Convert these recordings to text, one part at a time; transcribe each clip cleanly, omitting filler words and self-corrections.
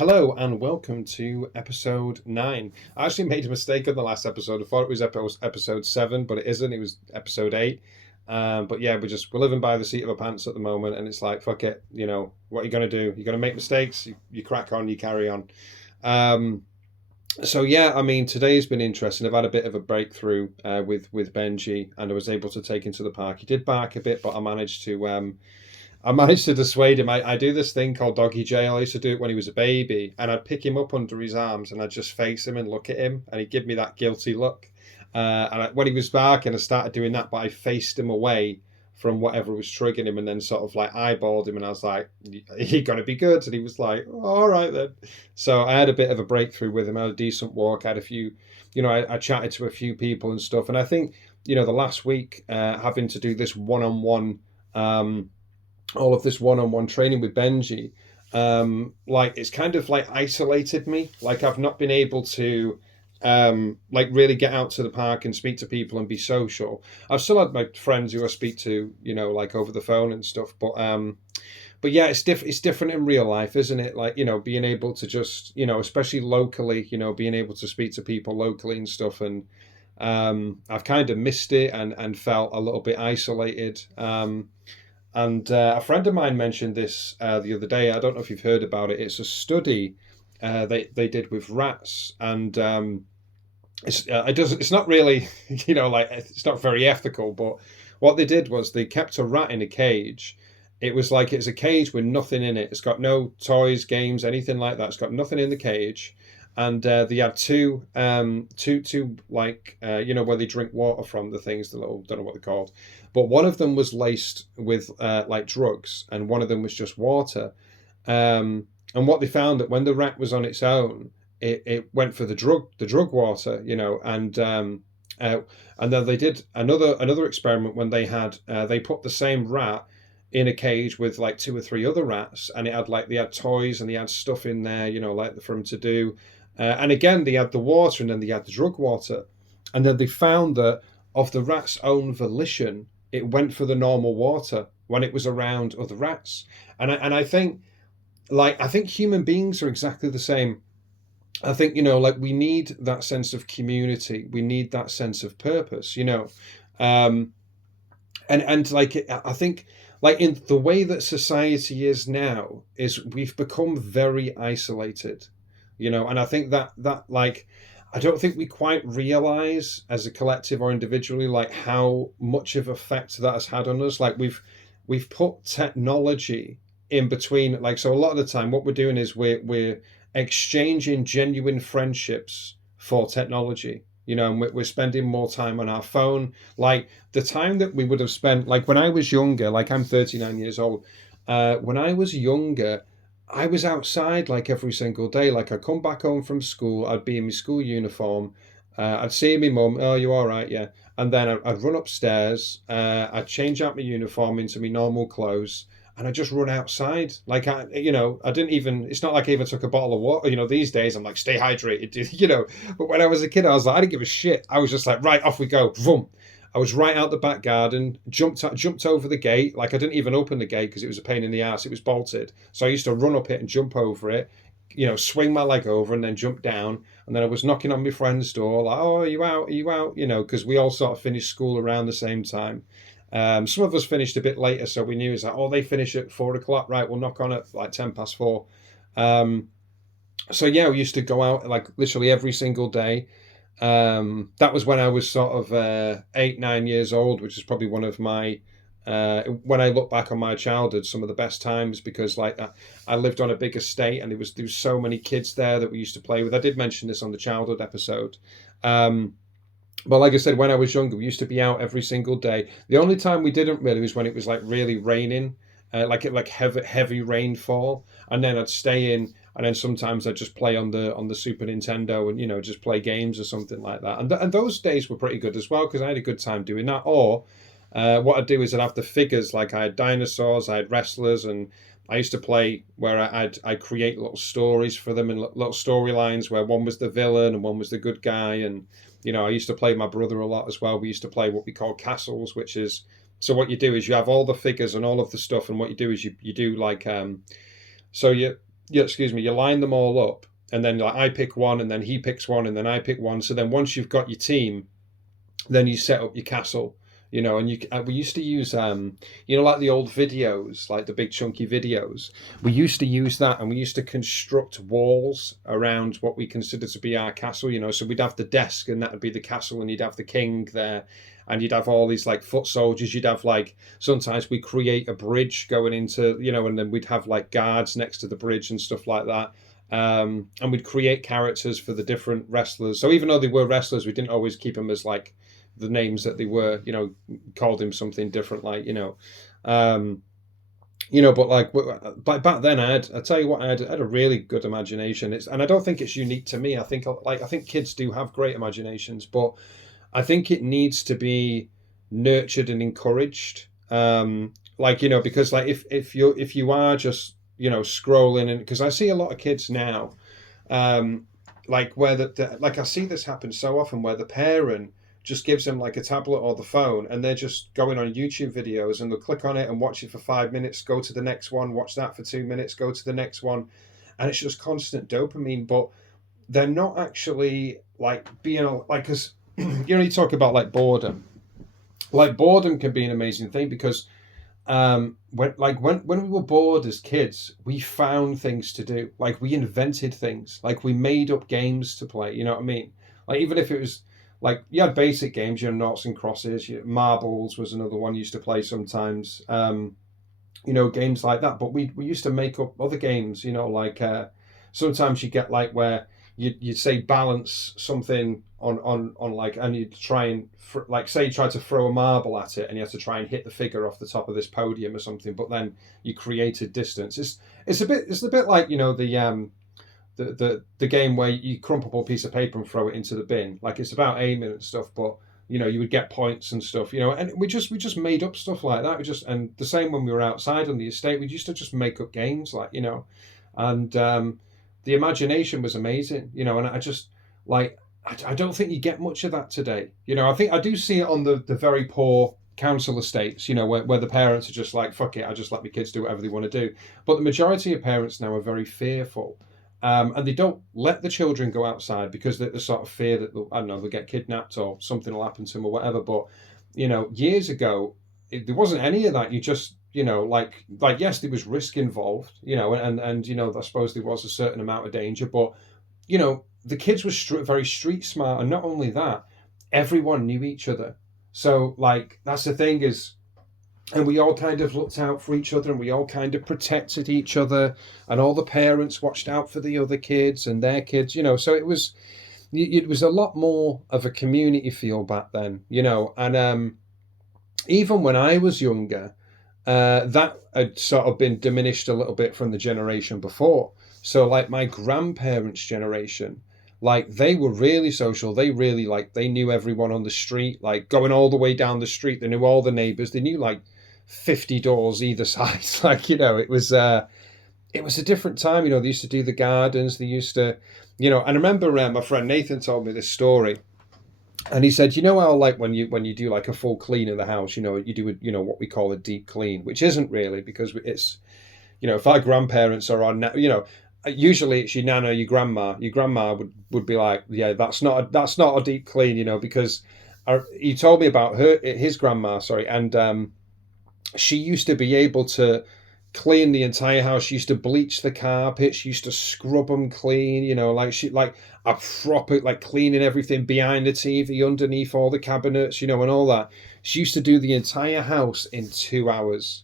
Hello and welcome to episode 9. I actually made a mistake in the last episode. I thought it was episode 7, but it isn't. It was episode 8. But yeah, we're living by the seat of our pants at the moment, and it's like, fuck it. What are you gonna do? You're gonna make mistakes. You crack on. You carry on. Um, so yeah, I mean, today's been interesting. I've had a bit of a breakthrough with Benji, and I was able to take him to the park. He did bark a bit, but I managed to dissuade him. I do this thing called doggy jail. I used to do it when he was a baby, and I'd pick him up under his arms and I'd just face him and look at him, and he'd give me that guilty look. When he was barking, I started doing that, but I faced him away from whatever was triggering him, and then sort of like eyeballed him, and I was like, "He gonna be good," and he was like, "All right then." So I had a bit of a breakthrough with him. I had a decent walk. I had a few, I chatted to a few people and stuff, and I think the last week having to do this one-on-one. All of this one-on-one training with Benji, like it's kind of like isolated me. Like I've not been able to like really get out to the park and speak to people and be social. I've still had my friends who I speak to, like over the phone and stuff. But yeah, it's different in real life, isn't it? Like, being able to just, especially locally, being able to speak to people locally and stuff. And I've kind of missed it and felt a little bit isolated. And a friend of mine mentioned this the other day. I don't know if you've heard about it. It's a study they did with rats, and it's not really like it's not very ethical. But what they did was they kept a rat in a cage. It was like it's a cage with nothing in it. It's got no toys, games, anything like that. It's got nothing in the cage. And they had two like where they drink water from, the things, the little, don't know what they're called, but one of them was laced with like drugs, and one of them was just water. And what they found, that when the rat was on its own, it went for the drug water, uh, and then they did another experiment when they put the same rat in a cage with like two or three other rats, and they had toys and they had stuff in there, like for them to do. And again, they had the water, and then they had the drug water. And then they found that of the rat's own volition, it went for the normal water when it was around other rats. And I think, I think human beings are exactly the same. I think, like we need that sense of community. We need that sense of purpose. Um, and like I think, like in the way that society is now, is we've become very isolated, and I think that like I don't think we quite realize as a collective or individually like how much of effect that has had on us. Like we've put technology in between, like, so a lot of the time what we're doing is we're exchanging genuine friendships for technology, and we're spending more time on our phone. Like the time that we would have spent, like when I was younger, like I'm 39 years old. When I was younger, I was outside like every single day. Like I'd come back home from school, I'd be in my school uniform, I'd see my mum, "Oh, you all right?" Yeah. And then I'd run upstairs, I'd change out my uniform into my normal clothes, and I just run outside. Like I didn't even. It's not like I even took a bottle of water. These days I'm like, stay hydrated. But when I was a kid, I was like, I didn't give a shit. I was just like, right, off we go. Vroom. I was right out the back garden, jumped over the gate. Like I didn't even open the gate because it was a pain in the ass. It was bolted, so I used to run up it and jump over it. Swing my leg over and then jump down. And then I was knocking on my friend's door, like, "Oh, are you out? Are you out?" Because we all sort of finished school around the same time. Some of us finished a bit later, so we knew it's like, oh, they finish at 4 o'clock, right? We'll knock on at like 4:10. So yeah, we used to go out like literally every single day. That was when I was sort of 8, 9 years old, which is probably one of my when I look back on my childhood, some of the best times, because like I lived on a big estate, and there was so many kids there that we used to play with. I did mention this on the childhood episode. Um, but like I said, when I was younger, we used to be out every single day. The only time we didn't really was when it was like really raining, like heavy rainfall, and then I'd stay in, and then sometimes I'd just play on the Super Nintendo, and just play games or something like that. And those days were pretty good as well, because I had a good time doing that. Or what I'd do is I'd have the figures, like I had dinosaurs, I had wrestlers, and I used to play where I'd create little stories for them, and little storylines where one was the villain and one was the good guy. And I used to play with my brother a lot as well. We used to play what we call castles, which is, so what you do is you have all the figures and all of the stuff, and what you do is you do like so yeah, excuse me, you line them all up, and then like I pick one, and then he picks one, and then I pick one. So then once you've got your team, then you set up your castle, and we used to use like the old videos, like the big chunky videos. We used to use that, and we used to construct walls around what we consider to be our castle. So we'd have the desk, and that would be the castle, and you'd have the king there, and you'd have all these like foot soldiers. You'd have like, sometimes we create a bridge going into, and then we'd have like guards next to the bridge and stuff like that. And we'd create characters for the different wrestlers. So even though they were wrestlers, we didn't always keep them as like the names that they were, called him something different, like, but like back then, I tell you what, I had a really good imagination. And I don't think it's unique to me. I think kids do have great imaginations, but I think it needs to be nurtured and encouraged. Because like if you are just, scrolling, and because I see a lot of kids now, like where like I see this happen so often, where the parent just gives them like a tablet or the phone, and they're just going on YouTube videos, and they'll click on it and watch it for 5 minutes, go to the next one, watch that for 2 minutes, go to the next one, and it's just constant dopamine. But they're not actually like being like, because you talk about like boredom. Like boredom can be an amazing thing, because when we were bored as kids, we found things to do. Like we invented things, like we made up games to play. You know what I mean? Like even if it was like, you had basic games, noughts and crosses. Marbles was another one you used to play sometimes. Games like that. But we used to make up other games. Like sometimes you get like where you'd say balance something on like, and you'd try and like say you tried to throw a marble at it, and you have to try and hit the figure off the top of this podium or something. But then you created distance. It's a bit like the game where you crumple a piece of paper and throw it into the bin. Like it's about aiming and stuff, but you would get points and stuff. And we just made up stuff like that. And the same when we were outside on the estate, we used to just make up games, like and the imagination was amazing. And I just like I don't think you get much of that today. I think I do see it on the very poor council estates, where the parents are just like, fuck it, I just let my kids do whatever they want to do. But the majority of parents now are very fearful. And they don't let the children go outside because they sort of fear that they'll get kidnapped or something will happen to them or whatever. But years ago, there wasn't any of that. You just like yes, there was risk involved, and I suppose there was a certain amount of danger, but the kids were very street smart, and not only that, everyone knew each other. So like that's the thing is. And we all kind of looked out for each other, and we all kind of protected each other, and all the parents watched out for the other kids and their kids, so it was a lot more of a community feel back then, and even when I was younger, that had sort of been diminished a little bit from the generation before. So like my grandparents' generation, like they were really social. They really they knew everyone on the street, like going all the way down the street. They knew all the neighbors. They knew like 50 doors either side. Like, it was a different time. They used to do the gardens. They used to, and I remember my friend Nathan told me this story, and he said, how like when you do like a full clean of the house, you do what we call a deep clean, which isn't really, because it's, if our grandparents are on, usually it's your nana, your grandma. Your grandma would be like, yeah, that's not a deep clean, because he told me about his grandma, sorry, and she used to be able to clean the entire house. She used to bleach the carpets. She used to scrub them clean, like a proper, like cleaning everything behind the TV, underneath all the cabinets, and all that. She used to do the entire house in 2 hours.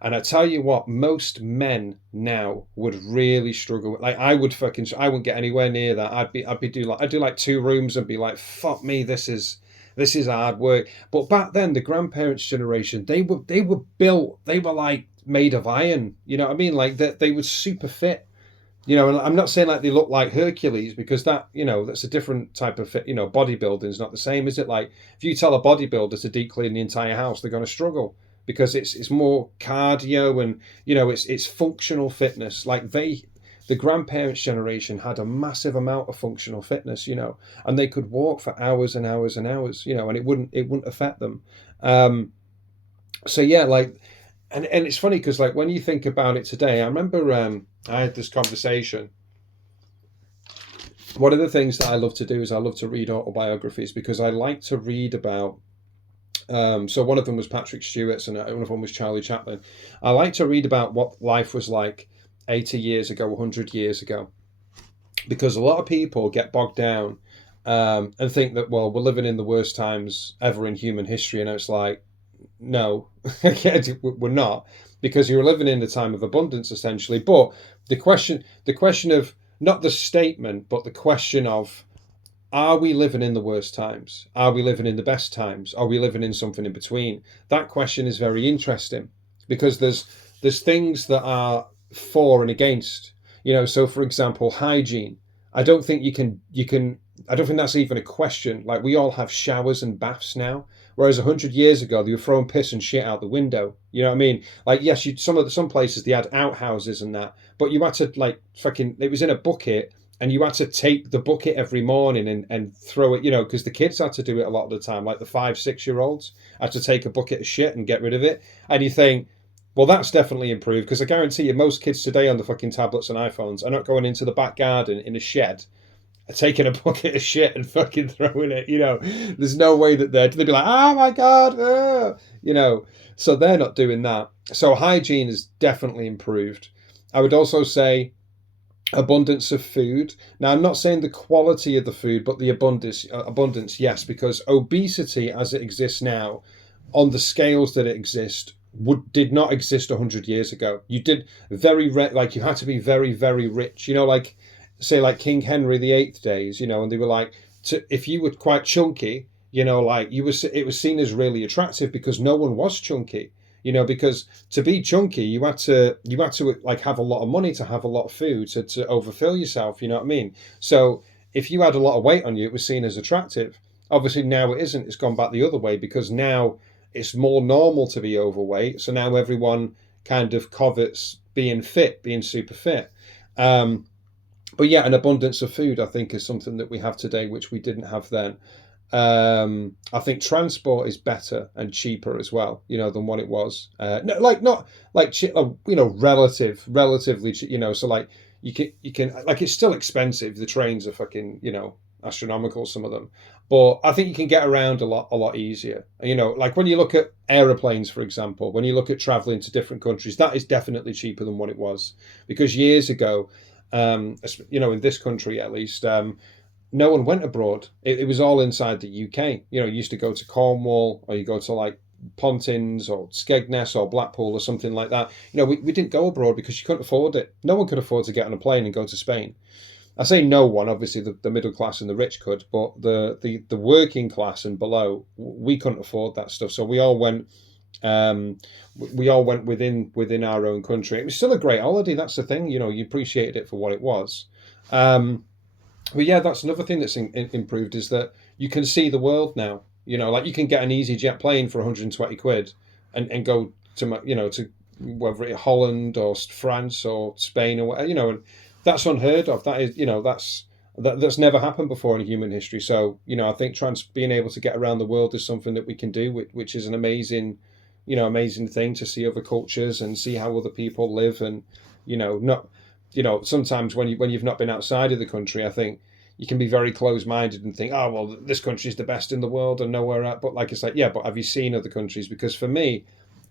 And I tell you what, most men now would really struggle. Like I wouldn't get anywhere near that. I'd do like 2 rooms and be like, fuck me, this is hard work. But back then, the grandparents' generation, they were built. They were like made of iron. You know what I mean? Like they were super fit. And I'm not saying like they look like Hercules, because that, that's a different type of fit. Bodybuilding is not the same, is it? Like if you tell a bodybuilder to deep clean the entire house, they're going to struggle, because it's more cardio and it's functional fitness. Like the grandparents' generation had a massive amount of functional fitness, and they could walk for hours and hours and hours, and it wouldn't affect them. So yeah, like and it's funny because like when you think about it today, I remember I had this conversation. One of the things that I love to do is I love to read autobiographies because I like to read about. So one of them was Patrick Stewart's, and one of them was Charlie Chaplin. I like to read about what life was like 80 years ago, 100 years ago, because a lot of people get bogged down and think that, well, we're living in the worst times ever in human history, and it's like, no, we're not, because you're living in a time of abundance essentially. But the question of not the statement, but the question of, are we living in the worst times? Are we living in the best times? Are we living in something in between? That question is very interesting because there's things that are for and against. So for example, hygiene. I don't think you can. I don't think that's even a question. Like, we all have showers and baths now, whereas 100 years ago they were throwing piss and shit out the window. You know what I mean? Like, yes, some places they had outhouses and that, but you had to like fucking. It was in a bucket, and you had to take the bucket every morning and throw it, because the kids had to do it a lot of the time, like the 5, 6 year olds had to take a bucket of shit and get rid of it. And you think, well, that's definitely improved, because I guarantee you most kids today on the fucking tablets and iPhones are not going into the back garden in a shed, taking a bucket of shit and fucking throwing it. There's no way that they'd be like, oh my God, so they're not doing that. So hygiene has definitely improved. I would also say abundance of food. Now, I'm not saying the quality of the food, but the abundance, yes, because obesity as it exists now, on the scales that it exists, did not exist 100 years ago. You did like, you had to be very, very rich. Like, say, like King Henry VIII days. And they were like, if you were quite chunky, like it was seen as really attractive because no one was chunky. Because to be chunky, you had to like have a lot of money to have a lot of food to overfill yourself. You know what I mean? So if you had a lot of weight on you, it was seen as attractive. Obviously now it isn't. It's gone back the other way, because now it's more normal to be overweight. So now everyone kind of covets being fit, being super fit. But yeah, an abundance of food, I think, is something that we have today, which we didn't have then. I think transport is better and cheaper as well, than what it was. No, like, not like relatively, so like you can like, it's still expensive. The trains are fucking, astronomical, some of them, but I think you can get around a lot easier. Like when you look at aeroplanes, for example, when you look at traveling to different countries, that is definitely cheaper than what it was, because years ago, in this country at least, no one went abroad. It was all inside the UK. You used to go to Cornwall, or you go to like Pontins or Skegness or Blackpool or something like that. We didn't go abroad because you couldn't afford it. No one could afford to get on a plane and go to Spain. I say no one, obviously the middle class and the rich could, but the working class and below, we couldn't afford that stuff. So we all went within our own country. It was still a great holiday. That's the thing. You appreciated it for what it was. But yeah, that's another thing that's improved, is that you can see the world now. Like you can get an EasyJet plane for 120 quid and go to, to whether it's Holland or France or Spain or whatever, and that's unheard of. That is, that's never happened before in human history. So, I think being able to get around the world is something that we can do, which is an amazing thing, to see other cultures and see how other people live. And, not, sometimes when you've not been outside of the country, I think you can be very close-minded and think, oh, well, this country is the best in the world and nowhere else. But like I said, yeah, but have you seen other countries? Because for me,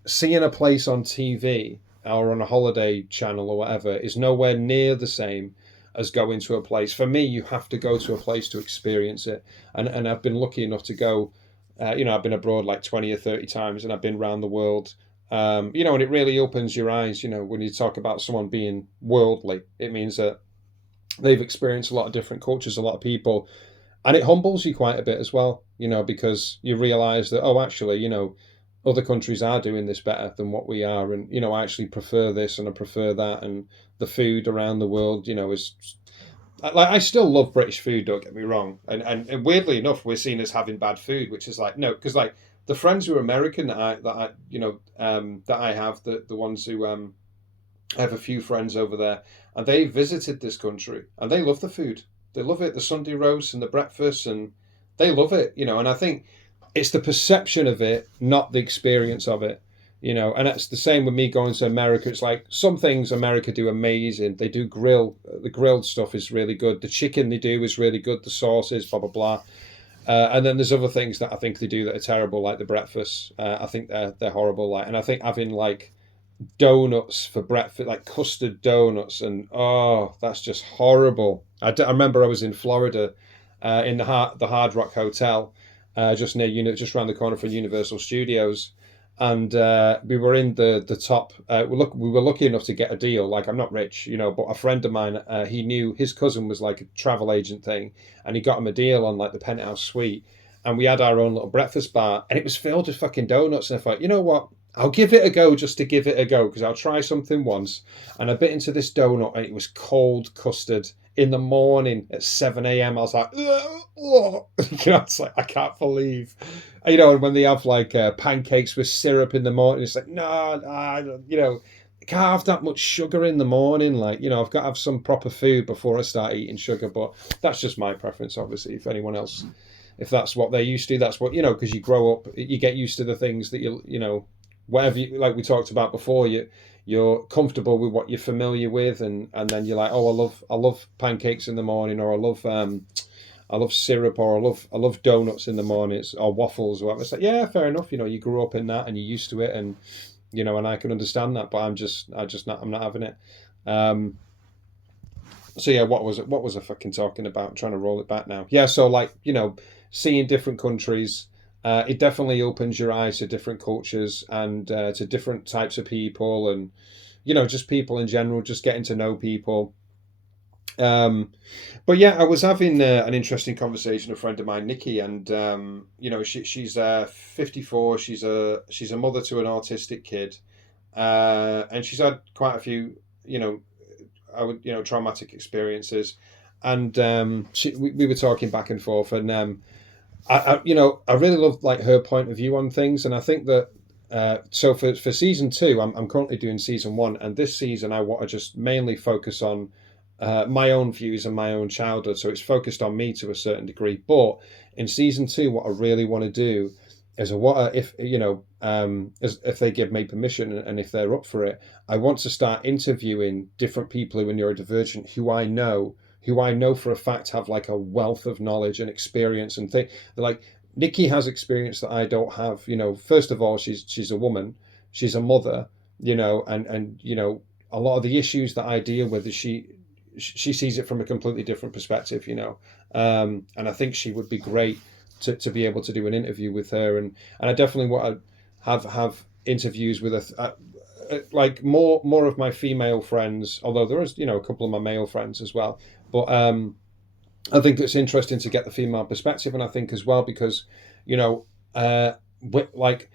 seeing a place on TV or on a holiday channel or whatever is nowhere near the same as going to a place. For me, you have to go to a place to experience it. And I've been lucky enough to go, I've been abroad like 20 or 30 times, and I've been around the world. And it really opens your eyes, when you talk about someone being worldly. It means that they've experienced a lot of different cultures, a lot of people, and it humbles you quite a bit as well, because you realise that, oh, actually, other countries are doing this better than what we are, and I actually prefer this and I prefer that, and the food around the world, is like, I still love British food, don't get me wrong, and weirdly enough, we're seen as having bad food, which is like, no, because like the friends who are American that I have, the ones who I have a few friends over there, and they visited this country and they love the food. They love it, the Sunday roast and the breakfast, and they love it, and I think it's the perception of it, not the experience of it. And that's the same with me going to America. It's like some things America do amazing. They do the grilled stuff is really good. The chicken they do is really good. The sauces, blah blah blah. And then there's other things that I think they do that are terrible, like the breakfast. I think they're horrible. Like, and I think having like donuts for breakfast, like custard donuts, and oh, that's just horrible. I remember I was in Florida, in the Hard Rock Hotel, just near just around the corner from Universal Studios, and we were in the top. We were lucky enough to get a deal. Like I'm not rich, but a friend of mine, he knew his cousin was like a travel agent thing, and he got him a deal on like the penthouse suite, and we had our own little breakfast bar, and it was filled with fucking donuts. And I thought, you know what? I'll give it a go just to give it a go because I'll try something once. And I bit into this donut and it was cold custard in the morning at 7 a.m. I was like, oh. It's like, I can't believe, and when they have like pancakes with syrup in the morning, it's like, no, can't have that much sugar in the morning. Like, I've got to have some proper food before I start eating sugar. But that's just my preference, obviously. If anyone else, if that's what they're used to, that's what, because you grow up, you get used to the things that whatever like we talked about before, you're comfortable with what you're familiar with, and then you're like, oh, I love pancakes in the morning, or I love syrup, or I love donuts in the mornings, or waffles, or whatever. It's like, yeah, fair enough. You grew up in that and you're used to it, and and I can understand that, but I'm not having it. So yeah, what was I fucking talking about? I'm trying to roll it back now. Yeah, so like, seeing different countries, it definitely opens your eyes to different cultures and to different types of people, and just people in general, just getting to know people. But yeah, I was having an interesting conversation with a friend of mine, Nikki, and she's 54. She's a mother to an autistic kid, and she's had quite a few traumatic experiences, and we were talking back and forth, and I really love like her point of view on things, and I think that so for season two, I'm currently doing season one, and this season I want to just mainly focus on my own views and my own childhood. So it's focused on me to a certain degree, but in season two, what I really want to do is if if they give me permission and if they're up for it, I want to start interviewing different people who are neurodivergent who I know for a fact have like a wealth of knowledge and experience and thing. Like Nikki has experience that I don't have. First of all, she's a woman, she's a mother, and a lot of the issues that I deal with is she sees it from a completely different perspective, and I think she would be great to be able to do an interview with her, and I definitely want to have interviews with like more of my female friends, although there is a couple of my male friends as well, but I think it's interesting to get the female perspective, and I think as well because like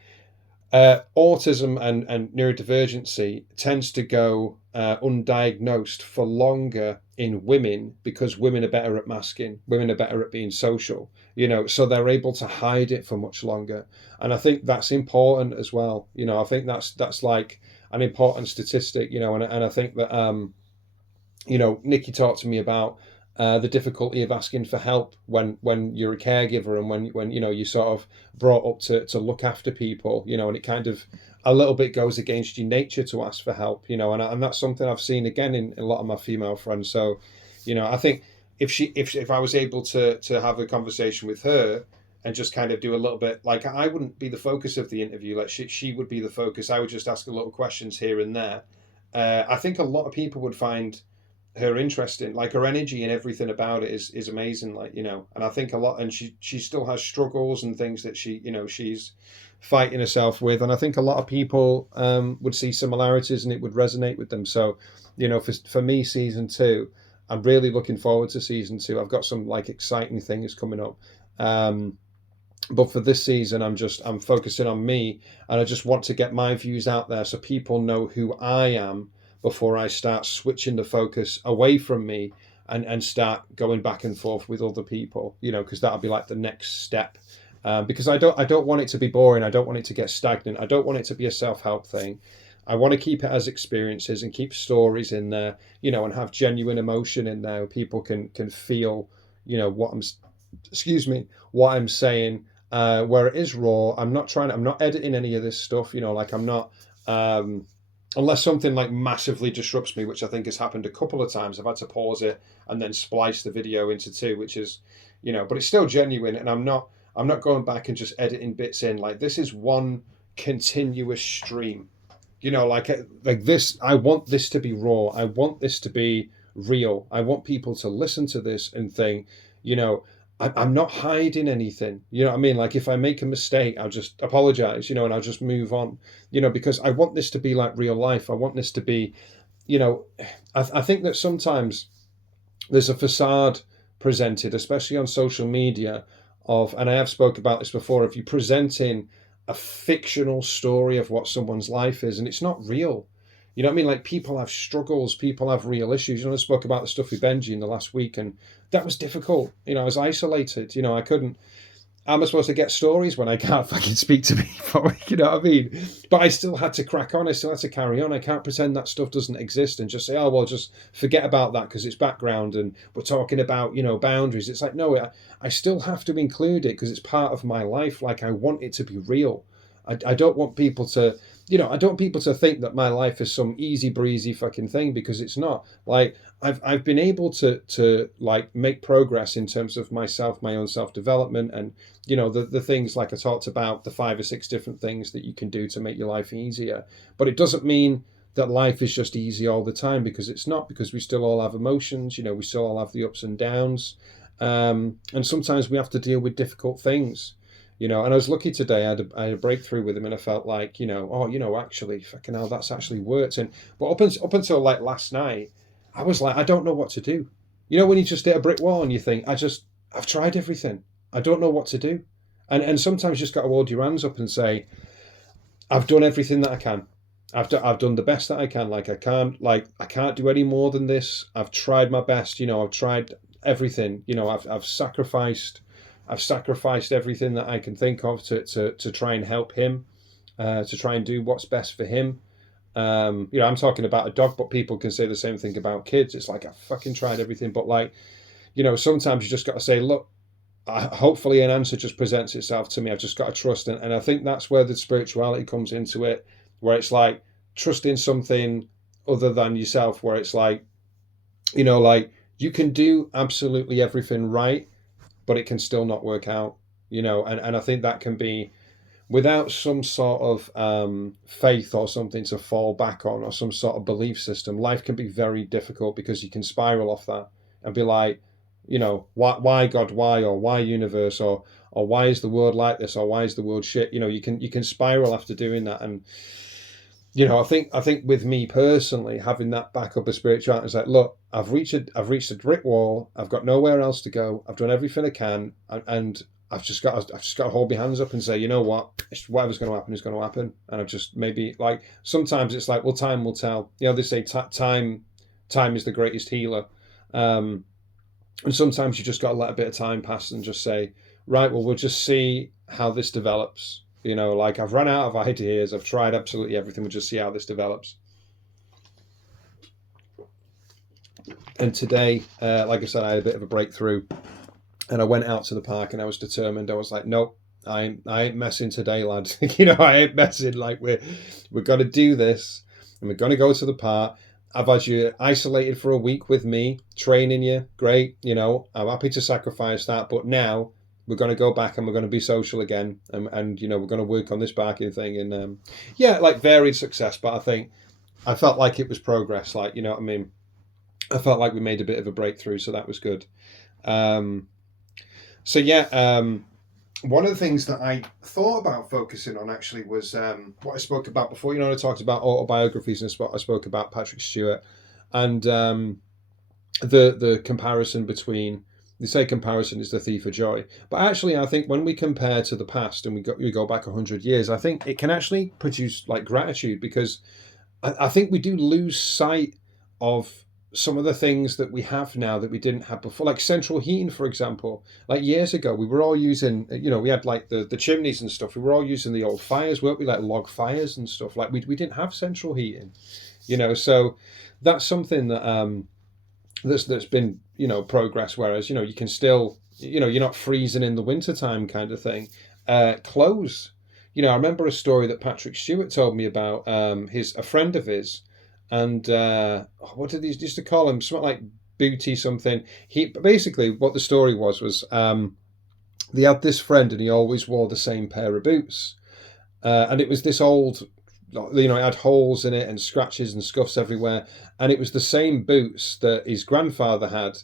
autism and neurodivergency tends to go undiagnosed for longer in women because women are better at masking, women are better at being social, so they're able to hide it for much longer, and I think that's important as well. I think that's like an important statistic, and I think that Nikki talked to me about the difficulty of asking for help when you're a caregiver, and when you sort of brought up to look after people, and it kind of a little bit goes against your nature to ask for help, and that's something I've seen again in a lot of my female friends. So I think if I was able to have a conversation with her and just kind of do a little bit, like I wouldn't be the focus of the interview, like she would be the focus. I would just ask a little questions here and there. I think a lot of people would find her interesting, like her energy and everything about it is amazing, like and I think a lot, and she still has struggles and things that she's fighting herself with, and I think a lot of people would see similarities and it would resonate with them. So for me, season two, I'm really looking forward to season two. I've got some like exciting things coming up, but for this season I'm focusing on me, and I just want to get my views out there so people know who I am before I start switching the focus away from me and start going back and forth with other people, because that'll be like the next step. Because I don't want it to be boring. I don't want it to get stagnant. I don't want it to be a self-help thing. I want to keep it as experiences and keep stories in there, and have genuine emotion in there. People can feel, what I'm saying, where it is raw. I'm not editing any of this stuff, like I'm not, unless something like massively disrupts me, which I think has happened a couple of times. I've had to pause it and then splice the video into two, which is, but it's still genuine, and I'm not going back and just editing bits in. Like, this is one continuous stream, like this. I want this to be raw. I want this to be real. I want people to listen to this and think, you know, I'm not hiding anything. You know what I mean? Like, if I make a mistake, I'll just apologize, and I'll just move on, because I want this to be like real life. I want this to be, you know, I think that sometimes there's a facade presented, especially on social media, of, and I have spoke about this before, if you presenting a fictional story of what someone's life is, and it's not real. You know what I mean? Like, people have struggles, people have real issues. I spoke about the stuff with Benji in the last week, and that was difficult. I was isolated. I couldn't. How am I supposed to get stories when I can't fucking speak to people? You know what I mean? But I still had to crack on. I still had to carry on. I can't pretend that stuff doesn't exist and just say, oh, well, just forget about that because it's background and we're talking about, boundaries. It's like, no, I still have to include it because it's part of my life. Like, I want it to be real. I don't want people to, I don't want people to think that my life is some easy breezy fucking thing, because it's not. Like, I've been able to like make progress in terms of myself, my own self development, and the things like I talked about, the 5 or 6 different things that you can do to make your life easier. But it doesn't mean that life is just easy all the time, because it's not, because we still all have emotions, we still all have the ups and downs. And sometimes we have to deal with difficult things. And I was lucky today. I had a breakthrough with him, and I felt like, actually, fucking hell, that's actually worked. But up until like last night, I was like, I don't know what to do. When you just hit a brick wall and you think, I've tried everything. I don't know what to do. And sometimes you just got to hold your hands up and say, I've done everything that I can. I've done the best that I can. Like, I can't do any more than this. I've tried my best. I've tried everything. I've sacrificed everything that I can think of to try and help him, to try and do what's best for him. I'm talking about a dog, but people can say the same thing about kids. It's like, I fucking tried everything, but like, sometimes you just got to say, look, hopefully an answer just presents itself to me. I've just got to trust. And I think that's where the spirituality comes into it, where it's like trusting something other than yourself, where it's like, like, you can do absolutely everything right, but it can still not work out, and I think that can be, without some sort of faith or something to fall back on, or some sort of belief system, life can be very difficult, because you can spiral off that and be like, why God, why, or why universe, or why is the world like this, or why is the world shit? You can spiral after doing that. And I think with me personally, having that backup of spirituality is like, look, I've reached a brick wall. I've got nowhere else to go. I've done everything I can, and I've just got to hold my hands up and say, you know what, whatever's going to happen is going to happen. And I've just, maybe, like, sometimes it's like, well, time will tell. They say time is the greatest healer. And sometimes you just got to let a bit of time pass and just say, right, well, we'll just see how this develops. Like, I've run out of ideas. I've tried absolutely everything. We'll just see how this develops. And today, like I said, I had a bit of a breakthrough, and I went out to the park, and I was determined. I was like, nope, I ain't messing today, lads. I ain't messing. Like, we're going to do this, and we're going to go to the park. I've had you isolated for a week with me, training you. Great. I'm happy to sacrifice that. But now we're going to go back, and we're going to be social again. And we're going to work on this barking thing. And like, varied success. But I felt like it was progress. Like, you know what I mean? I felt like we made a bit of a breakthrough. So that was good. One of the things that I thought about focusing on actually was what I spoke about before. I talked about autobiographies, and I spoke about Patrick Stewart, and the comparison between, they say comparison is the thief of joy. But actually, I think when we compare to the past, and we go back 100 years, I think it can actually produce like gratitude, because I think we do lose sight of some of the things that we have now that we didn't have before, like central heating, for example. Like, years ago, we were all using, we had like the chimneys and stuff. We were all using the old fires, weren't we? Like log fires and stuff. Like, we didn't have central heating, so that's something that that's been, progress. Whereas, you can still, you're not freezing in the wintertime kind of thing. clothes. I remember a story that Patrick Stewart told me about a friend of his, and what did he used to call him? Something like Booty something. He basically what the story was they had this friend and he always wore the same pair of boots, and it was this old, it had holes in it and scratches and scuffs everywhere, and it was the same boots that his grandfather had.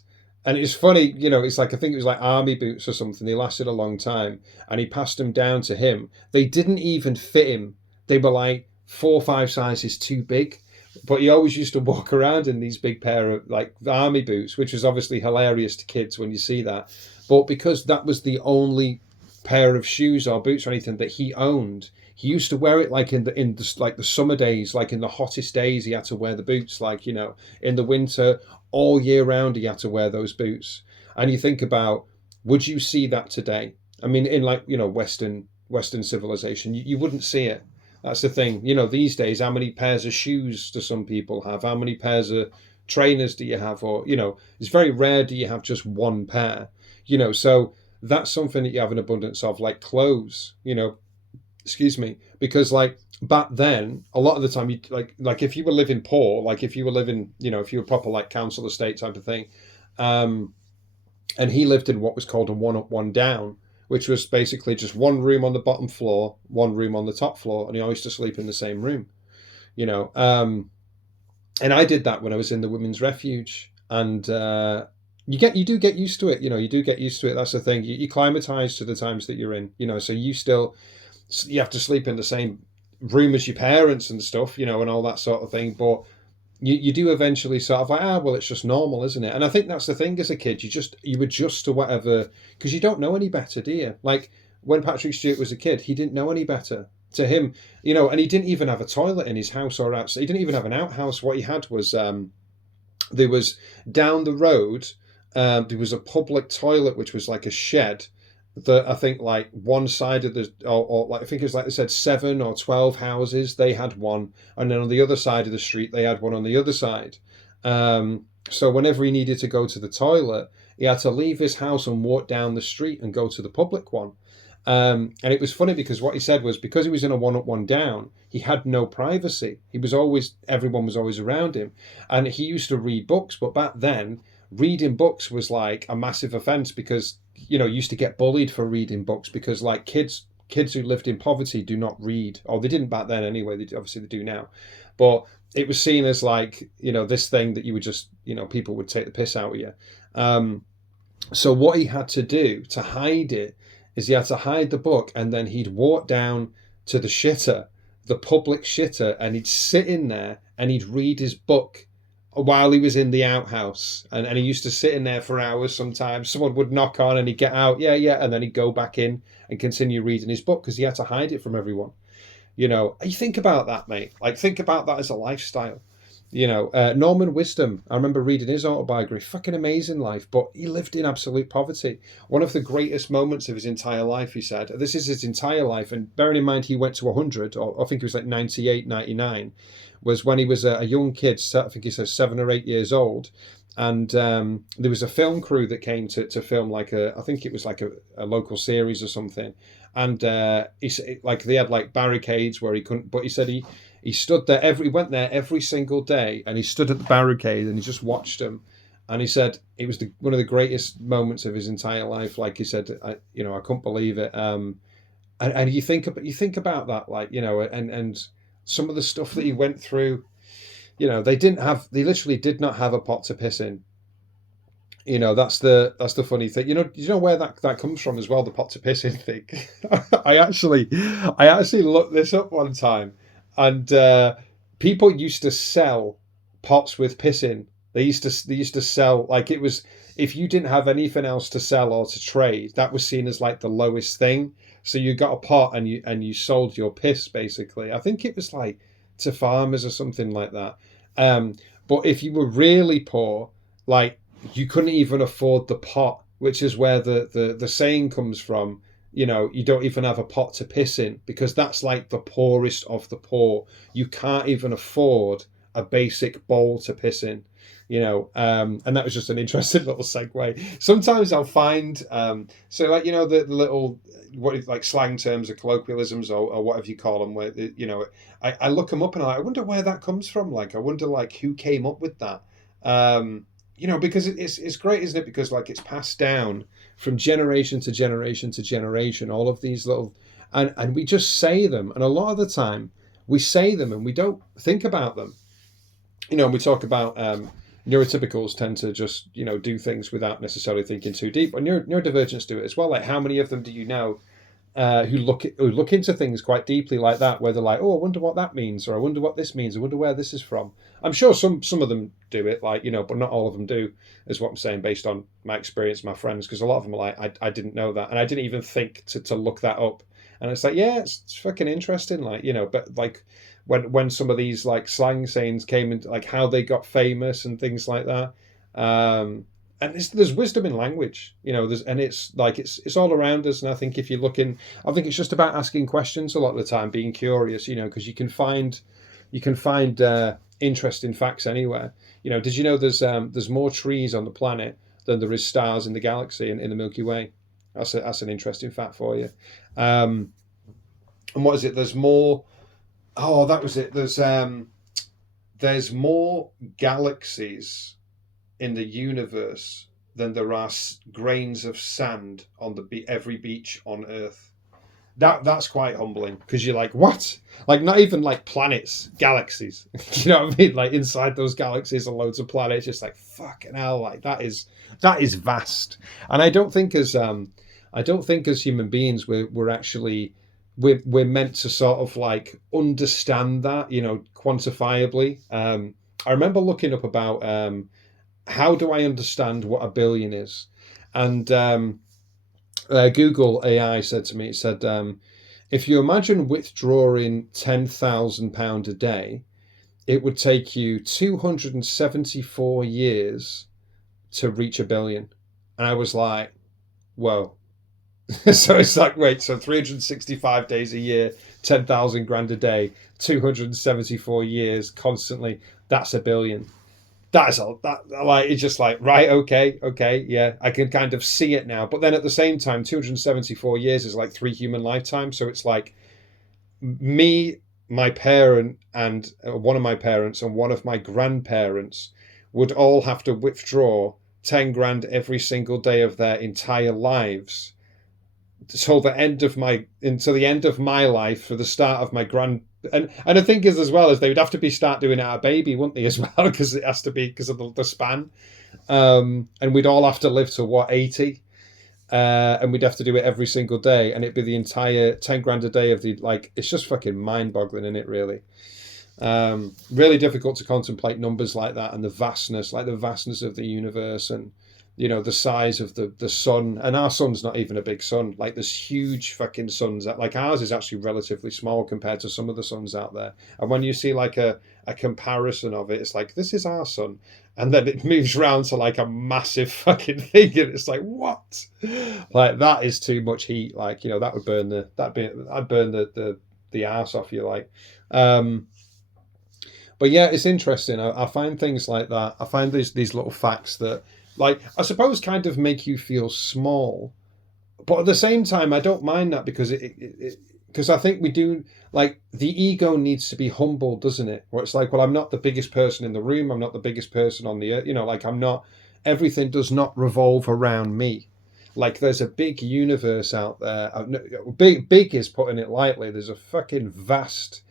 And it's funny, it's like, I think it was like army boots or something. They lasted a long time, and he passed them down to him. They didn't even fit him. They were like 4 or 5 sizes too big. But he always used to walk around in these big pair of like army boots, which was obviously hilarious to kids when you see that. But because that was the only pair of shoes or boots or anything that he owned, he used to wear it like in the like the summer days, like in the hottest days. He had to wear the boots, like in the winter, all year round. He had to wear those boots. And you think about, would you see that today? I mean, in like Western civilization, you wouldn't see it. That's the thing. These days, how many pairs of shoes do some people have? How many pairs of trainers do you have? Or it's very rare do you have just one pair. So that's something that you have an abundance of, like clothes. Excuse me, because like back then, a lot of the time, you like if you were living poor, like if you were living, if you were proper like council estate type of thing, and he lived in what was called a one up, one down, which was basically just one room on the bottom floor, one room on the top floor, and he always used to sleep in the same room, and I did that when I was in the women's refuge, and you do get used to it, you do get used to it. That's the thing. You climatize to the times that you're in, so you have to sleep in the same room as your parents and stuff, and all that sort of thing. But you do eventually sort of like, well, it's just normal, isn't it? And I think that's the thing as a kid, you adjust to whatever, because you don't know any better, do you? Like when Patrick Stewart was a kid, he didn't know any better. To him, and he didn't even have a toilet in his house or outside. He didn't even have an outhouse. What he had was, there was down the road, there was a public toilet, which was like a shed, that I think like one side of the, or like I think it was like they said 7 or 12 houses, they had one, and then on the other side of the street they had one on the other side. So whenever he needed to go to the toilet, he had to leave his house and walk down the street and go to the public one. And it was funny because what he said was, because he was in a one up, one down, he had no privacy. Everyone was always around him, and he used to read books. But back then, reading books was like a massive offense, because used to get bullied for reading books, because like kids who lived in poverty do not read, or they didn't back then anyway. Obviously they do now, but it was seen as like this thing that you would just people would take the piss out of you. So what he had to do to hide it is he had to hide the book, and then he'd walk down to the shitter, the public shitter, and he'd sit in there and he'd read his book while he was in the outhouse, and he used to sit in there for hours. Sometimes someone would knock on and he'd get out, yeah, and then he'd go back in and continue reading his book, because he had to hide it from everyone. You think about that, mate. Like, think about that as a lifestyle. Norman Wisdom, I remember reading his autobiography, fucking amazing life, but he lived in absolute poverty. One of the greatest moments of his entire life, he said, this is his entire life, and bearing in mind he went to 100, or I think it was like 98, 99, was when he was a young kid, I think he says 7 or 8 years old, and there was a film crew that came to film like I think it was like a local series or something, and they had like barricades where he couldn't, but he said he stood there he went there every single day, and he stood at the barricade and he just watched them, and he said it was one of the greatest moments of his entire life. Like he said, I couldn't believe it. And you think about that, like and some of the stuff that he went through. They literally did not have a pot to piss in. That's the funny thing. You know where that comes from as well, the pot to piss in thing. I actually looked this up one time, and people used to sell pots with piss in. They used to sell, like, it was, if you didn't have anything else to sell or to trade, that was seen as like the lowest thing. So you got a pot and you sold your piss, basically. I think it was like to farmers or something like that. But if you were really poor, like, you couldn't even afford the pot, which is where the saying comes from. You don't even have a pot to piss in, because that's like the poorest of the poor. You can't even afford a basic bowl to piss in. And that was just an interesting little segue. Sometimes I'll find, so like, the little, what is like slang terms or colloquialisms or whatever you call them, where, I look them up and I wonder where that comes from. Like, I wonder like who came up with that. Because it's great, isn't it? Because like it's passed down from generation to generation to generation, all of these little, and we just say them. And a lot of the time we say them and we don't think about them. We talk about neurotypicals tend to just do things without necessarily thinking too deep, and neurodivergents do it as well. Like, how many of them do you know who look into things quite deeply like that, where they're like, oh, I wonder what that means, or I wonder what this means, I wonder where this is from. I'm sure some of them do it, like, but not all of them do, is what I'm saying, based on my experience, my friends, because a lot of them are like, I didn't know that, and I didn't even think to look that up. And it's like, yeah, it's fucking interesting, like, but like when some of these like slang sayings came into like how they got famous and things like that. And there's wisdom in language, it's like it's all around us. And I think if you're looking, I think it's just about asking questions a lot of the time, being curious, because you can find interesting facts anywhere. Did you know there's more trees on the planet than there is stars in the galaxy in the Milky Way? That's an interesting fact for you. And what is it? There's more. Oh, that was it. There's more galaxies in the universe than there are grains of sand on every beach on Earth. That's quite humbling, because you're like, what? Like, not even like planets, galaxies. You know what I mean? Like, inside those galaxies are loads of planets. Just like, fucking hell, like that is vast. And I don't think as human beings we're actually we're meant to sort of like understand that, quantifiably. I remember looking up about how do I understand what a billion is, and Google AI said to me, it said, if you imagine withdrawing £10,000 a day, it would take you 274 years to reach a billion. And I was like, whoa. So it's like, wait, so 365 days a year, 10,000 grand a day, 274 years constantly, that's a billion. That's all that, like, it's just like, right, okay, yeah, I can kind of see it now. But then at the same time, 274 years is like 3 human lifetimes. So it's like me, my parent, and one of my parents and one of my grandparents would all have to withdraw 10 grand every single day of their entire lives until the end of my life, for the start of my and the thing is, as well, as they would have to start doing it at a baby, wouldn't they, as well, because it has to be because of the span. And we'd all have to live to what, 80, and we'd have to do it every single day, and it'd be the entire 10 grand a day of the, like, it's just fucking mind-boggling, isn't it, really? Really difficult to contemplate numbers like that, and the vastness of the universe, and the size of the sun. And our sun's not even a big sun. Like, there's huge fucking suns that, like, ours is actually relatively small compared to some of the suns out there. And when you see like a comparison of it, it's like, this is our sun, and then it moves around to like a massive fucking thing, and it's like, what? Like, that is too much heat. Like, that would burn I'd burn the arse off you, like. But yeah, it's interesting. I find things like that. I find these little facts that, like, I suppose kind of make you feel small, but at the same time, I don't mind that, because because I think we do, like, the ego needs to be humbled, doesn't it? Where it's like, well, I'm not the biggest person in the room. I'm not the biggest person on the earth. Like, I'm not. Everything does not revolve around me. Like, there's a big universe out there. Big is putting it lightly. There's a fucking vast,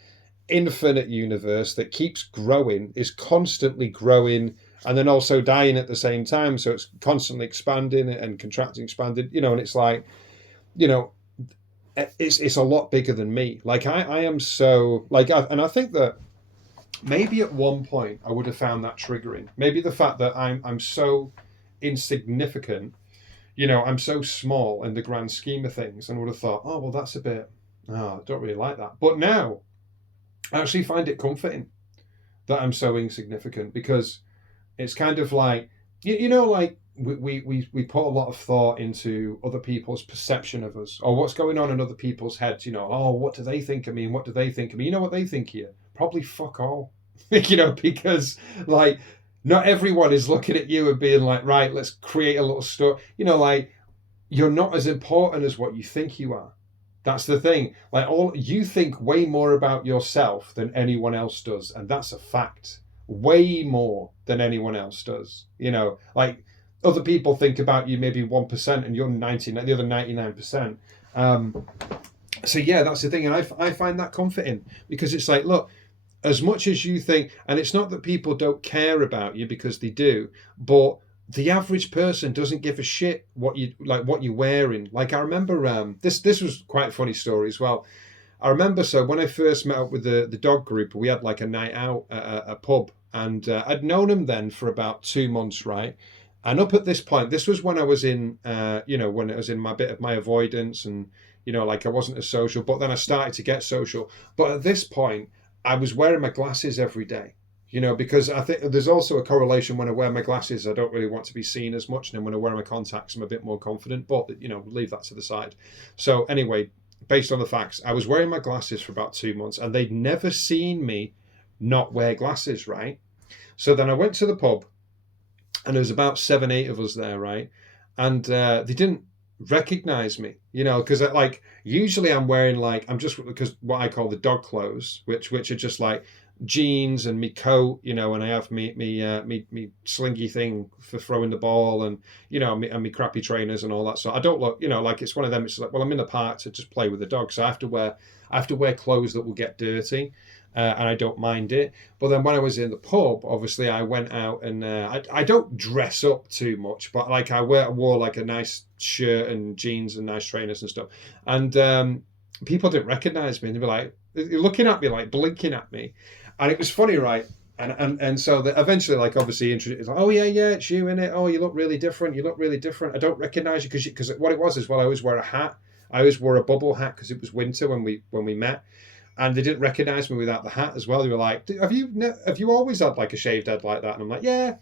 infinite universe that keeps growing, is constantly growing, and then also dying at the same time. So it's constantly expanding and contracting, expanding, and it's like, it's a lot bigger than me. Like, I am so, like, and I think that maybe at one point I would have found that triggering. Maybe the fact that I'm so insignificant, I'm so small in the grand scheme of things, and would have thought, oh, well, that's a bit, I don't really like that. But now I actually find it comforting that I'm so insignificant, because it's kind of like, like we put a lot of thought into other people's perception of us, or what's going on in other people's heads. Oh, what do they think of me, and what do they think of me? You know what they think of you? Probably fuck all. Because, like, Not everyone is looking at you and being like, right, let's create a little story. Like you're not as important as what you think you are. That's the thing. Like all you think way more about yourself than anyone else does, and that's a fact. Way more than anyone else does. Like other people think about you maybe 1%, and you're 99, the other 99%. So yeah, that's the thing, and I find that comforting because it's like, look, as much as you think, and it's not that people don't care about you because they do, but the average person doesn't give a shit what you're wearing. Like I remember, this was quite a funny story as well. I remember, so when I first met up with the dog group, we had like a night out at a pub, and I'd known him then for about 2 months, right? And up at this point, this was when I was in, when I was in my bit of my avoidance, and like I wasn't as social, but then I started to get social. But at this point, I was wearing my glasses every day, because I think there's also a correlation. When I wear my glasses, I don't really want to be seen as much. And then when I wear my contacts, I'm a bit more confident, but, leave that to the side. So anyway, based on the facts, I was wearing my glasses for about 2 months, and they'd never seen me not wear glasses, right? So then I went to the pub, and there was about 7, 8 of us there, right? And they didn't recognize me, because like usually I'm wearing like, I'm just, because what I call the dog clothes, which are just like jeans and me coat, and I have me slingy thing for throwing the ball, and me crappy trainers and all that. So I don't look, like it's one of them. It's like, well, I'm in the park to just play with the dog, so I have to wear clothes that will get dirty. And I don't mind it. But then when I was in the pub, obviously I went out, and I don't dress up too much, but like I wore like a nice shirt and jeans and nice trainers and stuff. And people didn't recognize me, and they were like looking at me, like blinking at me. And it was funny, right? And so eventually, like, obviously introduced, like, oh yeah, it's you, innit? Oh, you look really different. I don't recognize you because what it was is, well, I always wear a hat. I always wore a bubble hat because it was winter when we met. And they didn't recognize me without the hat as well. They were like, have you always had like a shaved head like that? And I'm like, yeah,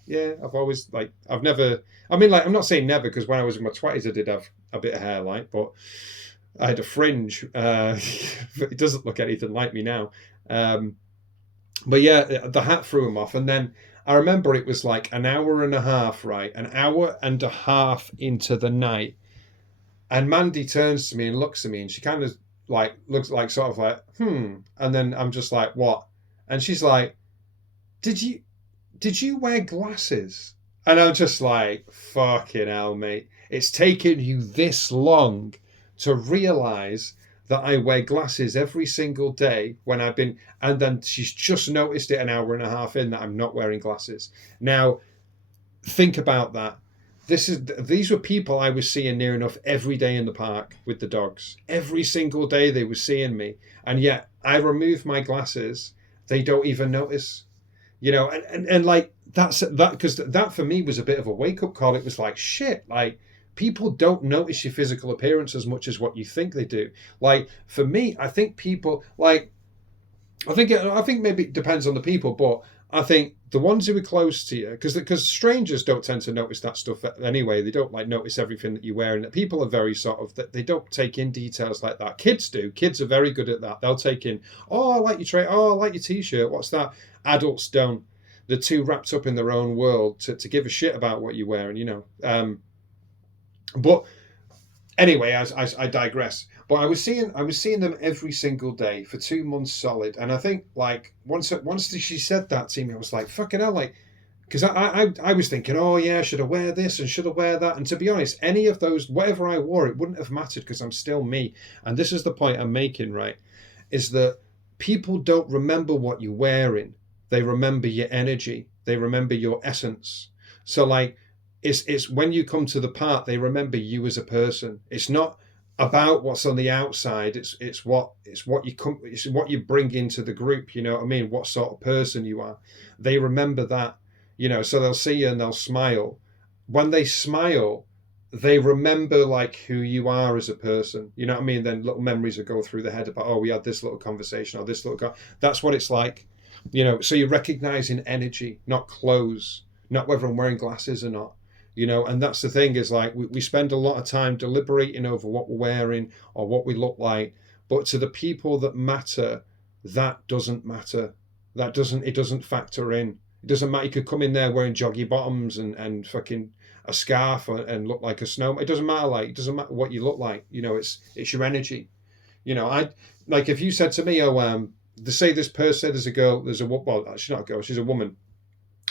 I've never, I mean, like, I'm not saying never, because when I was in my 20s, I did have a bit of hair, like, but I had a fringe. It doesn't look anything like me now. But yeah, the hat threw him off. And then I remember it was like an hour and a half, right? An hour and a half into the night. And Mandy turns to me and looks at me, and she kind of like looks like sort of like, and then I'm just like, what? And she's like, did you wear glasses? And I'm just like, fucking hell, mate. It's taken you this long to realize that I wear glasses every single day when I've been, and then she's just noticed it an hour and a half in that I'm not wearing glasses. Now, think about that. These were people I was seeing near enough every day in the park with the dogs. Every single day they were seeing me, and yet I removed my glasses. They don't even notice, and like that's that, because that for me was a bit of a wake up call. It was like, shit, like people don't notice your physical appearance as much as what you think they do. Like for me, I think people like, I think maybe it depends on the people, but I think the ones who are close to you, because strangers don't tend to notice that stuff anyway. They don't like notice everything that you wear, and people are very sort of that they don't take in details like that. Kids do. Kids are very good at that. They'll take in, oh, I like your tray. Oh, I like your t-shirt. What's that? Adults don't. They're too wrapped up in their own world to give a shit about what you wear, and but anyway, as I digress. But I was seeing them every single day for 2 months solid, and I think like once she said that to me, I was like, fucking hell, like, because I was thinking, oh yeah, should I wear this and should I wear that? And to be honest, any of those, whatever I wore, it wouldn't have mattered because I'm still me. And this is the point I'm making, right? Is that people don't remember what you're wearing; they remember your energy, they remember your essence. So like, it's when you come to the park, they remember you as a person. It's not about what's on the outside. It's what you bring into the group. You know what I mean? What sort of person you are. They remember that. So they'll see you and they'll smile. When they smile, they remember like who you are as a person. You know what I mean? Then little memories will go through the head about, oh, we had this little conversation or this little. That's what it's like. So you're recognizing energy, not clothes, not whether I'm wearing glasses or not. And that's the thing, is like we spend a lot of time deliberating over what we're wearing or what we look like, but to the people that matter, that doesn't matter. It doesn't factor in. It doesn't matter. You could come in there wearing joggy bottoms and fucking a scarf and look like a snowman. It doesn't matter. Like, it doesn't matter what you look like. You know, it's your energy. You know, I like if you said to me, oh, they say this person, there's a girl, there's a well, she's not a girl, she's a woman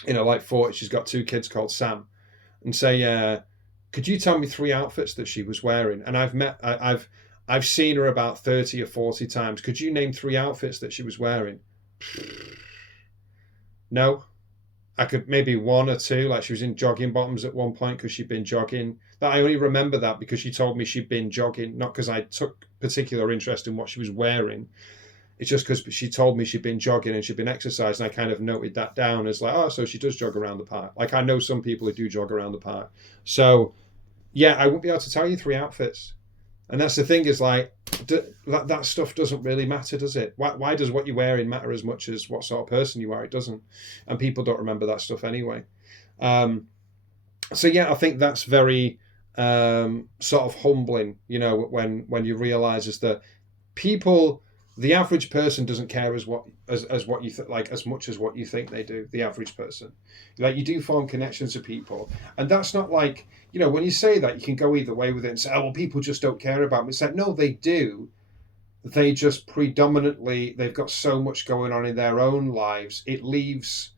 in her like 40s. She's got two kids called Sam, and say, could you tell me three outfits that she was wearing? And I've seen her about 30 or 40 times. Could you name three outfits that she was wearing? No. I could maybe one or two, like she was in jogging bottoms at one point because she'd been jogging. That I only remember that because she told me she'd been jogging, not because I took particular interest in what she was wearing. It's just because she told me she'd been jogging and she'd been exercising. I kind of noted that down as like, oh, so she does jog around the park. Like I know some people who do jog around the park. So yeah, I wouldn't be able to tell you three outfits. And that's the thing is like, that stuff doesn't really matter, does it? Why does what you're wearing matter as much as what sort of person you are? It doesn't. And people don't remember that stuff anyway. So yeah, I think that's very sort of humbling, you know, when you realise is that people, the average person doesn't care as what you like as much as what you think they do. The average person, like you do form connections with people, and that's not like, you know, when you say that you can go either way with it and say, oh well, people just don't care about me. It's like no, they do. They just predominantly they've got so much going on in their own lives. It leaves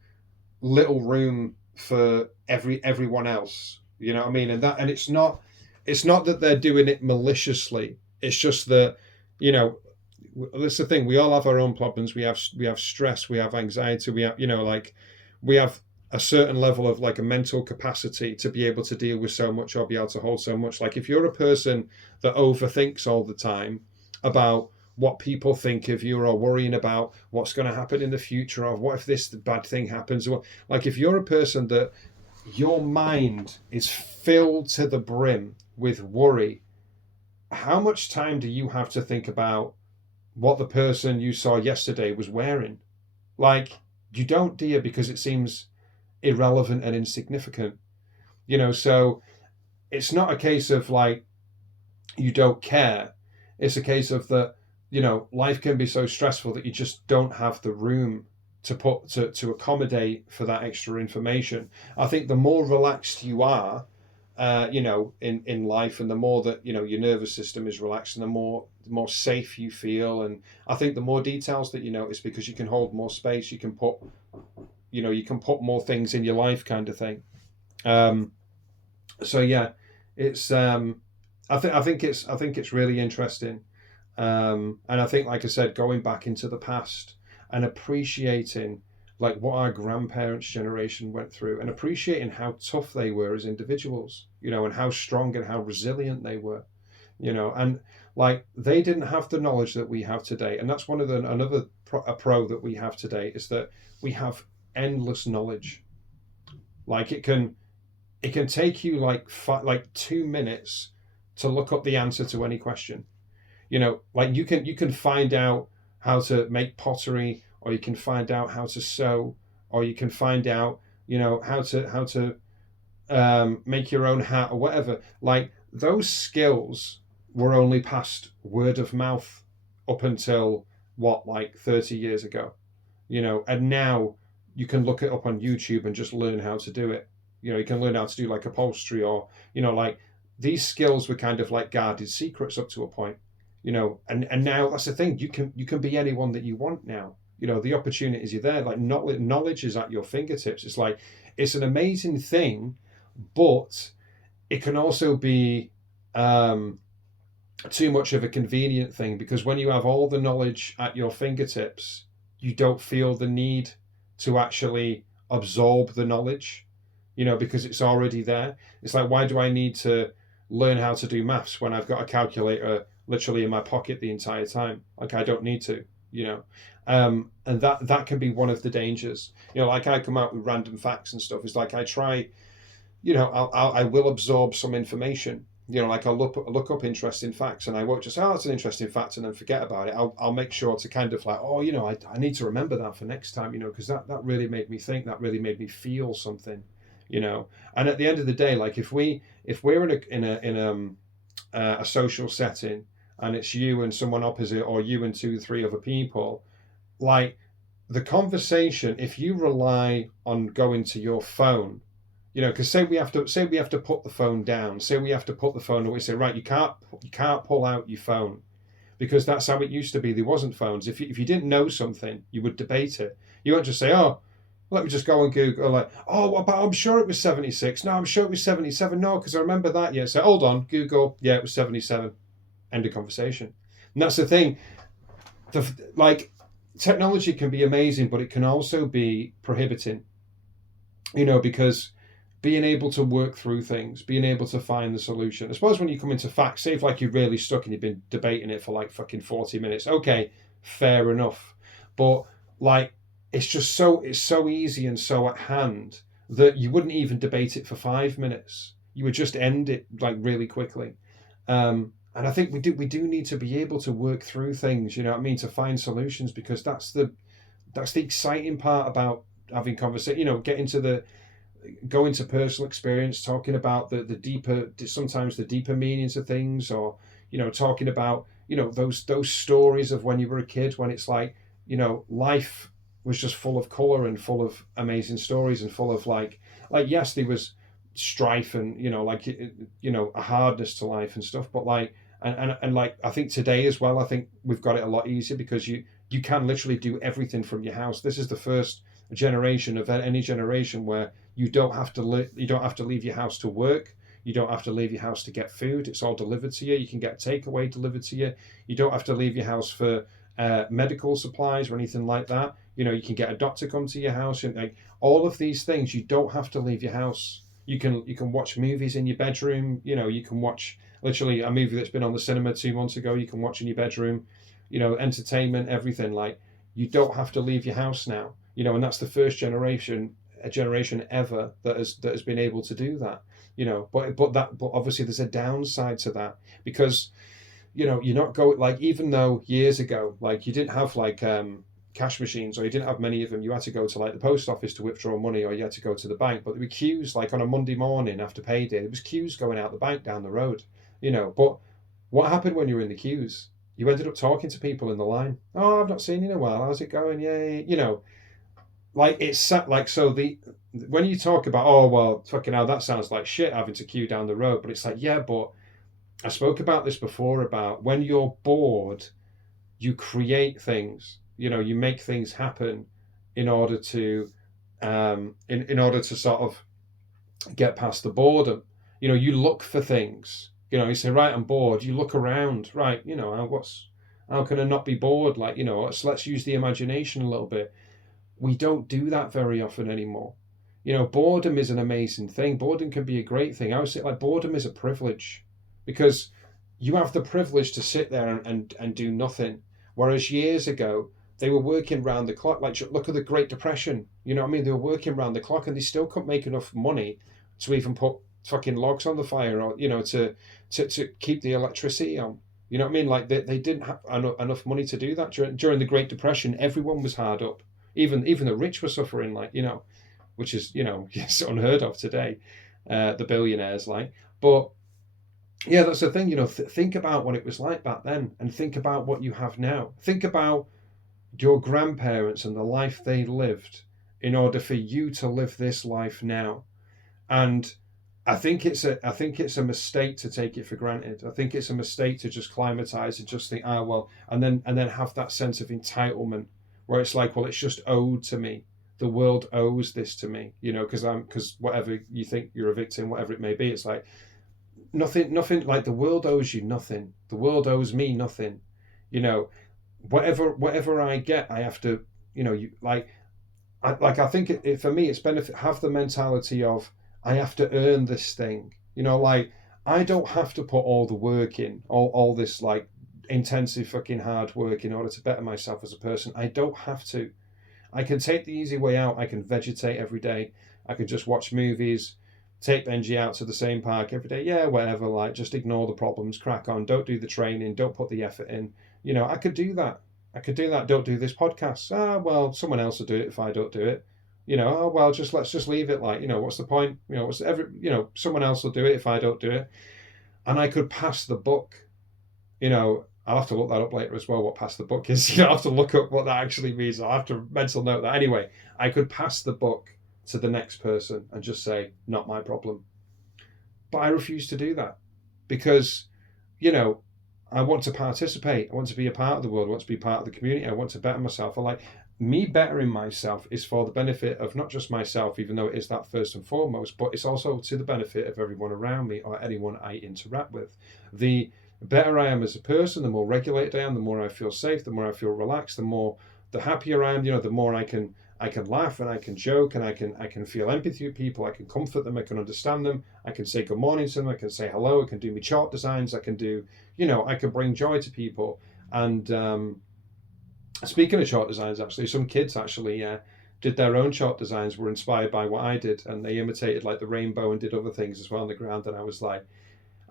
little room for everyone else. You know what I mean? And it's not that they're doing it maliciously. It's just that, you know, that's the thing. We all have our own problems. We have stress. We have anxiety. We have, you know, like we have a certain level of like a mental capacity to be able to deal with so much or be able to hold so much. Like if you're a person that overthinks all the time about what people think of you or worrying about what's going to happen in the future or what if this bad thing happens, or like if you're a person that your mind is filled to the brim with worry, how much time do you have to think about what the person you saw yesterday was wearing? Like, you don't, do you? Because it seems irrelevant and insignificant, you know. So it's not a case of like you don't care. It's a case of that, you know, life can be so stressful that you just don't have the room to accommodate for that extra information. I think the more relaxed you are, you know, in life, and the more that, you know, your nervous system is relaxed, and the more safe you feel, and I think the more details that you notice because you can hold more space, you can put more things in your life, kind of thing. So yeah, it's I think it's really interesting, and I think, like I said, going back into the past and appreciating like what our grandparents' generation went through, and appreciating how tough they were as individuals, you know, and how strong and how resilient they were, you know, and like they didn't have the knowledge that we have today. And that's another pro that we have today is that we have endless knowledge. Like it can take you like 2 minutes to look up the answer to any question. You know, like you can find out how to make pottery, or you can find out how to sew, or you can find out, you know, how to make your own hat or whatever. Like those skills were only passed word of mouth up until what, like 30 years ago, you know, and now you can look it up on YouTube and just learn how to do it. You know, you can learn how to do like upholstery, or, you know, like these skills were kind of like guarded secrets up to a point, you know, and now that's the thing. You can be anyone that you want now. You know, the opportunities are there. Like knowledge is at your fingertips. It's like, it's an amazing thing, but it can also be too much of a convenient thing, because when you have all the knowledge at your fingertips, you don't feel the need to actually absorb the knowledge, you know, because it's already there. It's like, why do I need to learn how to do maths when I've got a calculator literally in my pocket the entire time? Like, I don't need to, you know. And that can be one of the dangers, you know. Like I come out with random facts and stuff. It's like I try, you know, I will absorb some information, you know, like I'll look up interesting facts, and I won't just, oh, it's an interesting fact, and then forget about it. I'll make sure to kind of like, oh, you know, I need to remember that for next time, you know, because that really made me think, that really made me feel something, you know. And at the end of the day, like if we're in a social setting, and it's you and someone opposite, or you and 2, 3 other people, like the conversation, if you rely on going to your phone, because say we have to put the phone down, say we have to put the phone away, say, right, you can't pull out your phone, because that's how it used to be. There wasn't phones. If you didn't know something, you would debate it. You won't just say, oh, let me just go and Google, like, oh, but I'm sure it was 76. No, I'm sure it was 77. No, because I remember that. Yeah, so hold on, Google. Yeah, it was 77. End of conversation. And that's the thing. Like, technology can be amazing, but it can also be prohibiting, because being able to work through things, being able to find the solution. I suppose when you come into facts, say if like you're really stuck and you've been debating it for like fucking 40 minutes, okay, fair enough. But like, it's so easy and so at hand that you wouldn't even debate it for 5 minutes. You would just end it like really quickly. And I think we do need to be able to work through things, you know what I mean, to find solutions, because that's the exciting part about having conversation, go into personal experience, talking about the deeper, sometimes the deeper meanings of things, or talking about those stories of when you were a kid, when it's like life was just full of color and full of amazing stories and full of like yes, there was strife and a hardness to life and stuff, but like and like I think today as well, I think we've got it a lot easier, because you can literally do everything from your house. This is the first generation of any generation where you don't have to leave your house to work. You don't have to leave your house to get food. It's all delivered to you. You can get takeaway delivered to you. You don't have to leave your house for medical supplies or anything like that. You can get a doctor come to your house, and like all of these things, you don't have to leave your house. You can watch movies in your bedroom. You can watch literally a movie that's been on the cinema 2 months ago. You can watch in your bedroom. Entertainment, everything. Like, you don't have to leave your house now. And that's the first generation ever that has been able to do that. But obviously there's a downside to that, because you're not going, like, even though years ago, like, you didn't have like cash machines, or you didn't have many of them, you had to go to like the post office to withdraw money, or you had to go to the bank. But there were queues, like on a Monday morning after payday, there was queues going out the bank down the road. But what happened when you were in the queues? You ended up talking to people in the line. Oh, I've not seen you in a while. How's it going? Yeah. Like, it's like, so when you talk about, oh, well, fucking hell, that sounds like shit having to queue down the road. But it's like, yeah, but I spoke about this before, about when you're bored, you create things, you make things happen in order to, in order to sort of get past the boredom. You look for things. You say, right, I'm bored. You look around, right? How can I not be bored? Like, let's use the imagination a little bit. We don't do that very often anymore. Boredom is an amazing thing. Boredom can be a great thing. I would say, like, boredom is a privilege, because you have the privilege to sit there and do nothing. Whereas years ago, they were working round the clock. Like, look at the Great Depression. You know what I mean? They were working round the clock, and they still couldn't make enough money to even put fucking logs on the fire, or to keep the electricity on. You know what I mean? Like, they didn't have enough money to do that during the Great Depression. Everyone was hard up. Even the rich were suffering, like, which is it's unheard of today. The billionaires, like, but yeah, that's the thing. Think about what it was like back then, and think about what you have now. Think about your grandparents and the life they lived in order for you to live this life now. And I think it's a mistake to take it for granted. I think it's a mistake to just climatize and just think, well, and then have that sense of entitlement, where it's like, well, it's just owed to me. The world owes this to me, because whatever you think, you're a victim, whatever it may be. It's like nothing. Like, the world owes you nothing. The world owes me nothing. Whatever I get, I have to. I think for me, it's benefit. Have the mentality of, I have to earn this thing. Like, I don't have to put all the work in, all this like intensive fucking hard work in order to better myself as a person. I don't have to. I can take the easy way out. I can vegetate every day. I can just watch movies, take Benji out to the same park every day. Yeah, whatever, like, just ignore the problems, crack on, don't do the training, don't put the effort in. I could do that. Don't do this podcast. Well, someone else will do it if I don't do it. Well, let's just leave it. Like, what's the point? Someone else will do it if I don't do it. And I could pass the buck, I'll have to look that up later as well, what pass the buck is. I'll have to look up what that actually means. I'll have to mental note that. Anyway, I could pass the buck to the next person and just say, not my problem. But I refuse to do that because, you know, I want to participate. I want to be a part of the world. I want to be part of the community. I want to better myself. I like me bettering myself is for the benefit of not just myself, even though it is that first and foremost, but it's also to the benefit of everyone around me or anyone I interact with. The better I am as a person, the more regulated I am, the more I feel safe, the more I feel relaxed, the happier I am, the more I can laugh and I can joke and I can feel empathy with people. I can comfort them. I can understand them. I can say good morning to them. I can say hello. I can do my chart designs. I can do, I can bring joy to people. And speaking of chart designs, actually, some kids actually did their own chart designs, were inspired by what I did, and they imitated like the rainbow and did other things as well on the ground. And I was like,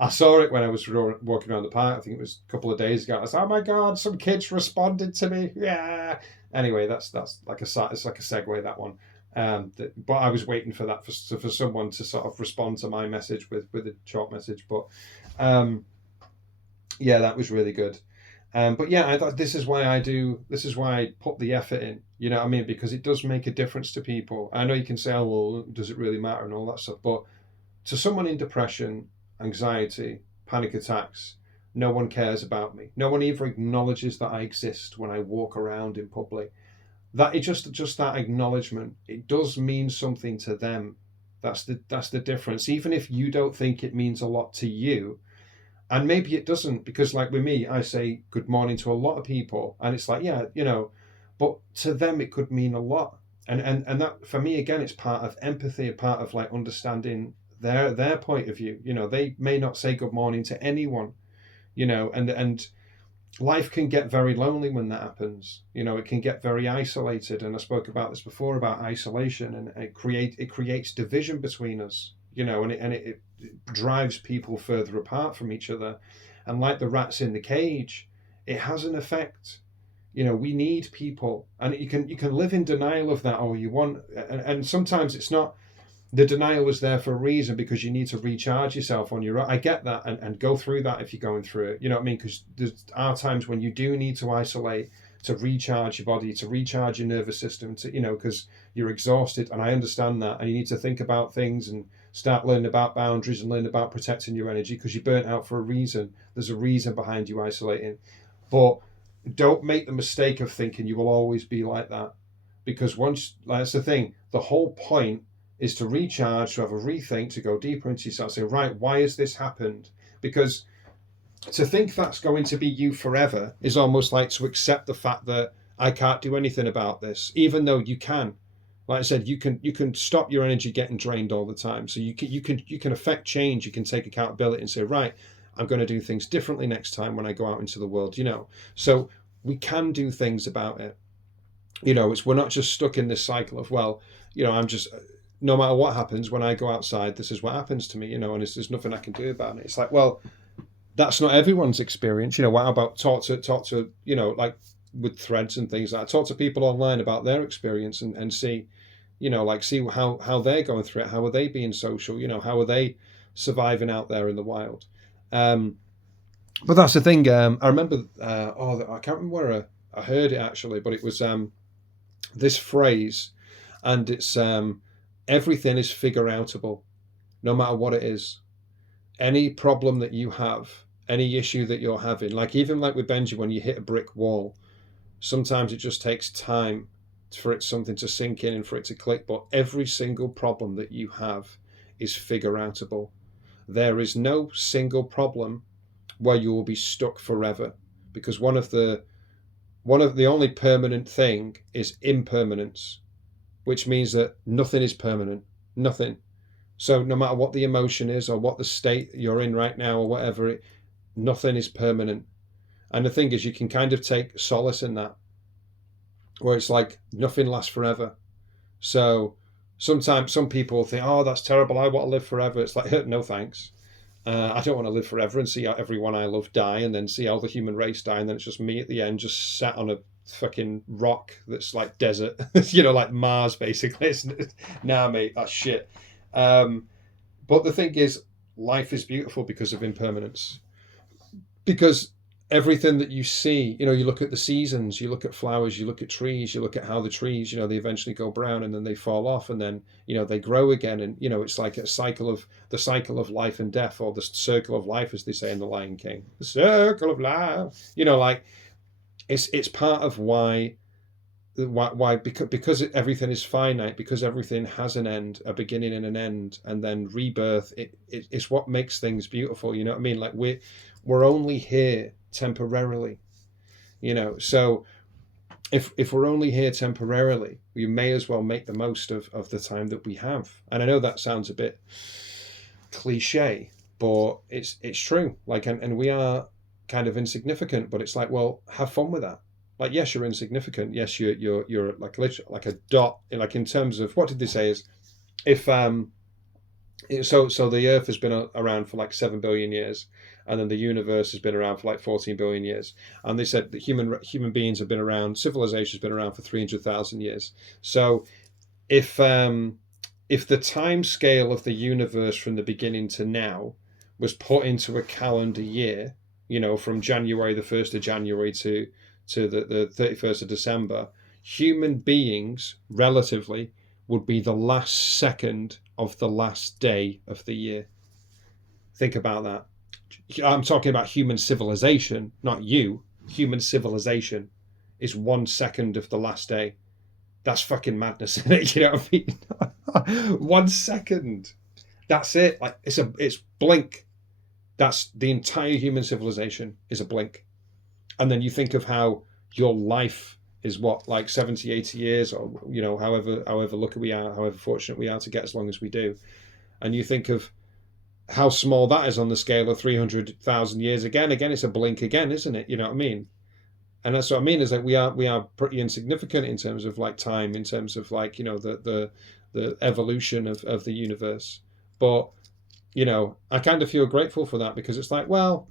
I saw it when I was walking around the park. I think it was a couple of days ago. I was like, oh my God, some kids responded to me. Yeah. Anyway, that's like it's like a segue, that one. But I was waiting for that for someone to sort of respond to my message with a short message. But yeah, that was really good. But yeah, I thought this is why I put the effort in. You know what I mean? Because it does make a difference to people. I know you can say, oh well, does it really matter and all that stuff, but to someone in depression, anxiety, panic attacks, no one cares about me. No one even acknowledges that I exist when I walk around in public. That it just that acknowledgement, it does mean something to them. That's the difference. Even if you don't think it means a lot to you, and maybe it doesn't, because like with me, I say good morning to a lot of people, and it's like, yeah, but to them it could mean a lot. And that for me again, it's part of empathy, a part of like understanding their point of view. They may not say good morning to anyone, and life can get very lonely when that happens. It can get very isolated, and I spoke about this before about isolation, and it creates division between us, and it drives people further apart from each other. And like the rats in the cage, it has an effect. We need people, and you can live in denial of that all you want, and sometimes it's not. The denial is there for a reason, because you need to recharge yourself on your own. I get that, and go through that if you're going through it. You know what I mean? Because there are times when you do need to isolate to recharge your body, to recharge your nervous system, because you're exhausted. And I understand that. And you need to think about things and start learning about boundaries and learn about protecting your energy, because you're burnt out for a reason. There's a reason behind you isolating. But don't make the mistake of thinking you will always be like that. Because that's the thing, the whole point is to recharge, to have a rethink, to go deeper into yourself, say, right, why has this happened? Because to think that's going to be you forever is almost like to accept the fact that I can't do anything about this, even though you can. Like I said, you can stop your energy getting drained all the time. So you can affect change. You can take accountability and say, right, I'm going to do things differently next time when I go out into the world. So we can do things about it. We're not just stuck in this cycle of, well, I'm just, no matter what happens when I go outside, this is what happens to me, and there's nothing I can do about it. It's like, well, that's not everyone's experience. What about talk to like with threads and things like that. Talk to people online about their experience and see, see how they're going through it. How are they being social? How are they surviving out there in the wild? But that's the thing. I remember, I can't remember where I heard it actually, but it was this phrase, and it's everything is figure outable, no matter what it is. Any problem that you have, any issue that you're having, like even like with Benji, when you hit a brick wall, sometimes it just takes time for something to sink in and for it to click. But every single problem that you have is figure outable. There is no single problem where you will be stuck forever, because one of the only permanent thing is impermanence, which means that nothing is permanent, nothing. So no matter what the emotion is or what the state you're in right now or whatever, nothing is permanent. And the thing is, you can kind of take solace in that, where it's like nothing lasts forever. So sometimes some people think, oh, that's terrible, I want to live forever. It's like, no thanks. I don't want to live forever and see everyone I love die, and then see all the human race die, and then it's just me at the end, just sat on a fucking rock that's like desert, like Mars basically. Nah, mate, that's shit. But the thing is, life is beautiful because of impermanence. Because everything that you see, you look at the seasons, you look at flowers, you look at trees, you look at how the trees, they eventually go brown and then they fall off and then, they grow again. And, it's like the cycle of life and death, or the circle of life, as they say in The Lion King, the circle of life, like it's part of why because everything is finite, because everything has an end, a beginning and an end, and then rebirth. It's what makes things beautiful. You know what I mean? Like we're only here temporarily. So if we're only here temporarily, we may as well make the most of the time that we have. And I know that sounds a bit cliche, but it's true. Like, and we are kind of insignificant, but it's like, well, have fun with that. Like, yes, you're insignificant. Yes, you're like literally like a dot. Like, in terms of, what did they say is, if so the Earth has been around for like 7 billion years, and then the universe has been around for like 14 billion years. And they said that human beings have been around, civilization has been around for 300,000 years. So if the time scale of the universe from the beginning to now was put into a calendar year, from January, the 1st of January to the 31st of December, human beings relatively would be the last second of the last day of the year. Think about that. I'm talking about human civilization, not you. Human civilization is 1 second of the last day. That's fucking madness, isn't it? You know what I mean? 1 second. That's it. Like, it's blink. That's the entire human civilization is a blink. And then you think of how your life is what, like 70, 80 years, or, however lucky we are, however fortunate we are to get as long as we do. And you think of how small that is on the scale of 300,000 years. Again, it's a blink again, isn't it? You know what I mean? And that's what I mean, is that we are pretty insignificant in terms of like time, in terms of like, the evolution of the universe. But, I kind of feel grateful for that, because it's like, well,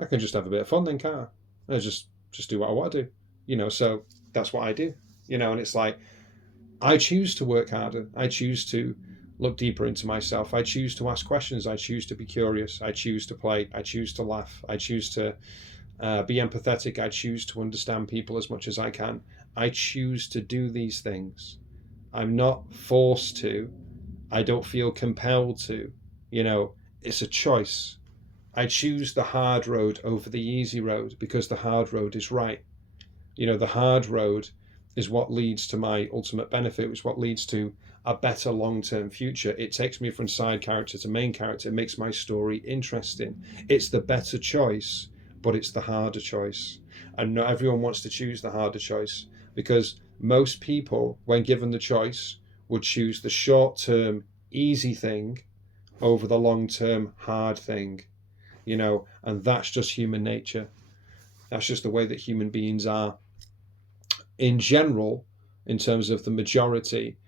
I can just have a bit of fun then, can't I? I just do what I want to do, so that's what I do, and it's like, I choose to work harder. I choose to look deeper into myself. I choose to ask questions. I choose to be curious. I choose to play. I choose to laugh. I choose to be empathetic. I choose to understand people as much as I can. I choose to do these things. I'm not forced to. I don't feel compelled to. It's a choice. I choose the hard road over the easy road, because the hard road is right. The hard road is what leads to my ultimate benefit, which is what leads to a better long-term future. It takes me from side character to main character. It makes my story interesting. It's the better choice, but it's the harder choice. And not everyone wants to choose the harder choice, because most people, when given the choice, would choose the short-term easy thing over the long-term hard thing. And that's just human nature. That's just the way that human beings are. In general, in terms of the majority,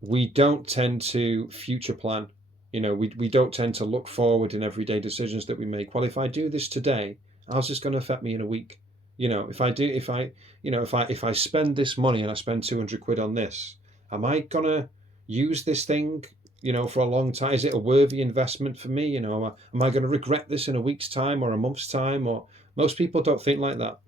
we don't tend to future plan. We don't tend to look forward in everyday decisions that we make. Well, if I do this today, how's this going to affect me in a week? If I spend this money and I spend 200 quid on this, am I going to use this thing, for a long time? Is it a worthy investment for me? Am I going to regret this in a week's time or a month's time? Or most people don't think like that,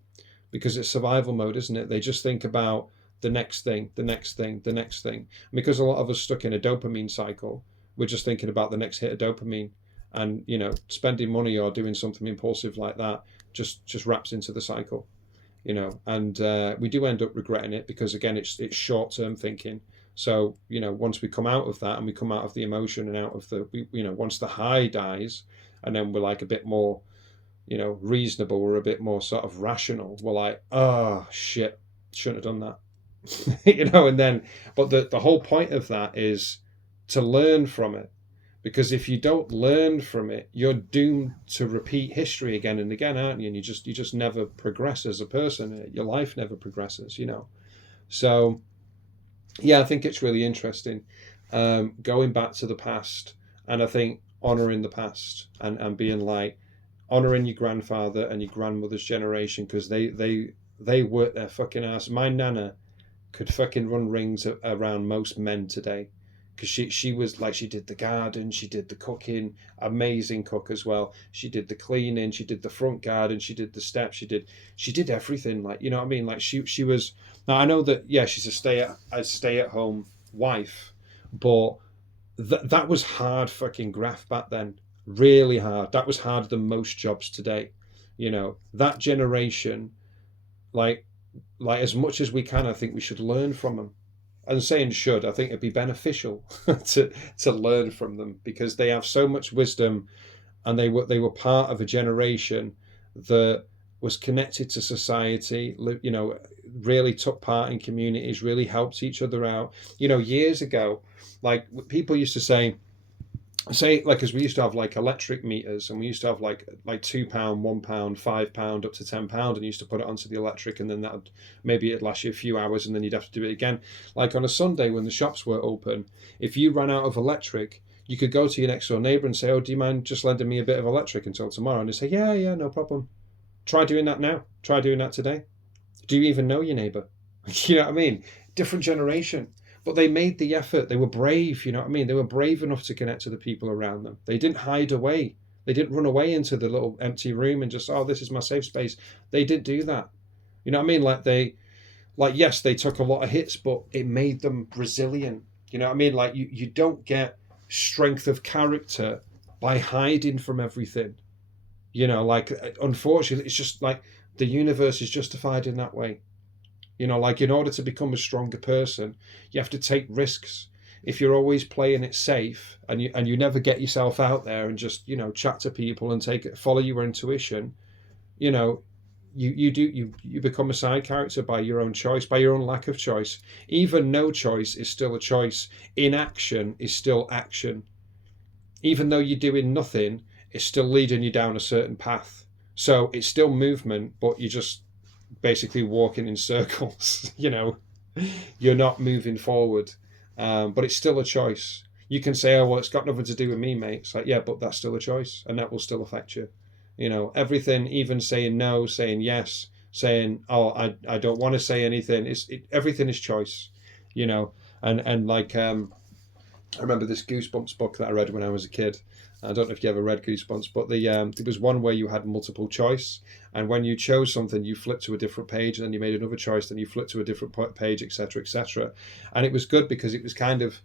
because it's survival mode, isn't it? They just think about the next thing, the next thing, the next thing. And because a lot of us stuck in a dopamine cycle, we're just thinking about the next hit of dopamine, and spending money or doing something impulsive like that just wraps into the cycle, and we do end up regretting it, because again, it's short-term thinking. So once we come out of that, and we come out of the emotion and out of the once the high dies, and then we're like a bit more reasonable, we're a bit more sort of rational, we're like, oh shit, shouldn't have done that. And then, but the whole point of that is to learn from it, because if you don't learn from it, you're doomed to repeat history again and again, aren't you? And you just never progress as a person. Your life never progresses, So yeah, I think it's really interesting, going back to the past, and I think honoring the past, and being like, honoring your grandfather and your grandmother's generation, because they worked their fucking ass. My nana could fucking run rings around most men today. because she was like, she did the garden, she did the cooking, amazing cook as well. She did the cleaning, she did the front garden, she did the steps, she did everything. Like, you know what I mean? Like she was. Now I know that, yeah, she's a stay at home wife, but that was hard fucking graft back then. Really hard. That was harder than most jobs today. That generation, like as much as we can, I think we should learn from them. And saying should, I think it'd be beneficial to learn from them, because they have so much wisdom, and they were part of a generation that was connected to society. Really took part in communities, really helped each other out. Years ago, like people used to say like, because we used to have like electric meters, and we used to have like £2, £1, £5, up to £10, and you used to put it onto the electric, and then it'd last you a few hours, and then you'd have to do it again. Like on a Sunday when the shops were open, if you ran out of electric, you could go to your next door neighbour and say, "Oh, do you mind just lending me a bit of electric until tomorrow?" And they say, "Yeah, yeah, no problem. Try doing that now. Try doing that today." Do you even know your neighbour? You know what I mean? Different generation. But they made the effort. They were brave, you know what I mean? They were brave enough to connect to the people around them. They didn't hide away. They didn't run away into the little empty room and just, "Oh, this is my safe space." They didn't do that. You know what I mean? Yes, they took a lot of hits, but it made them resilient. You know what I mean? Like you don't get strength of character by hiding from everything. Unfortunately, it's just like the universe is justified in that way. Like in order to become a stronger person, you have to take risks. If you're always playing it safe, and you never get yourself out there and just chat to people and follow your intuition, you know you become a side character by your own choice, by your own lack of choice. Even no choice is still a choice. Inaction is still action. Even though you're doing nothing, it's still leading you down a certain path. So it's still movement, but you're just basically walking in circles. You're not moving forward. But it's still a choice. You can say, "Oh, well, it's got nothing to do with me, mate." It's like, yeah, but that's still a choice, and that will still affect you. Everything, even saying no, saying yes, saying, "Oh, I don't want to say anything." Everything is choice. you know and like I remember this Goosebumps book that I read when I was a kid. I don't know if you ever read Goosebumps, but there was one where you had multiple choice, and when you chose something, you flipped to a different page, and then you made another choice, then you flipped to a different page, etc., etc. And it was good because it was kind of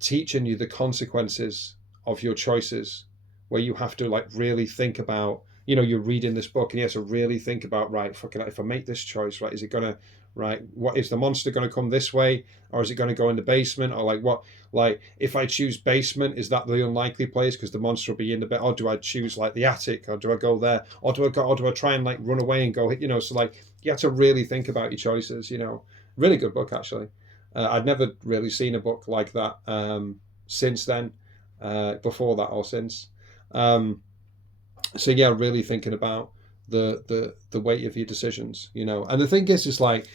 teaching you the consequences of your choices, where you have to like really think about. You're reading this book, and you have to really think about, right, fucking, if I make this choice, right, is it gonna, right, what is the monster gonna come this way, or is it gonna go in the basement, or like what, like if I choose basement, is that the unlikely place because the monster will be in the bed, or do I choose like the attic, or do I go there, or do I try and like run away and go, so like you have to really think about your choices. Really good book actually. I'd never really seen a book like that since then, before that or since. So yeah, really thinking about the weight of your decisions, and the thing is like,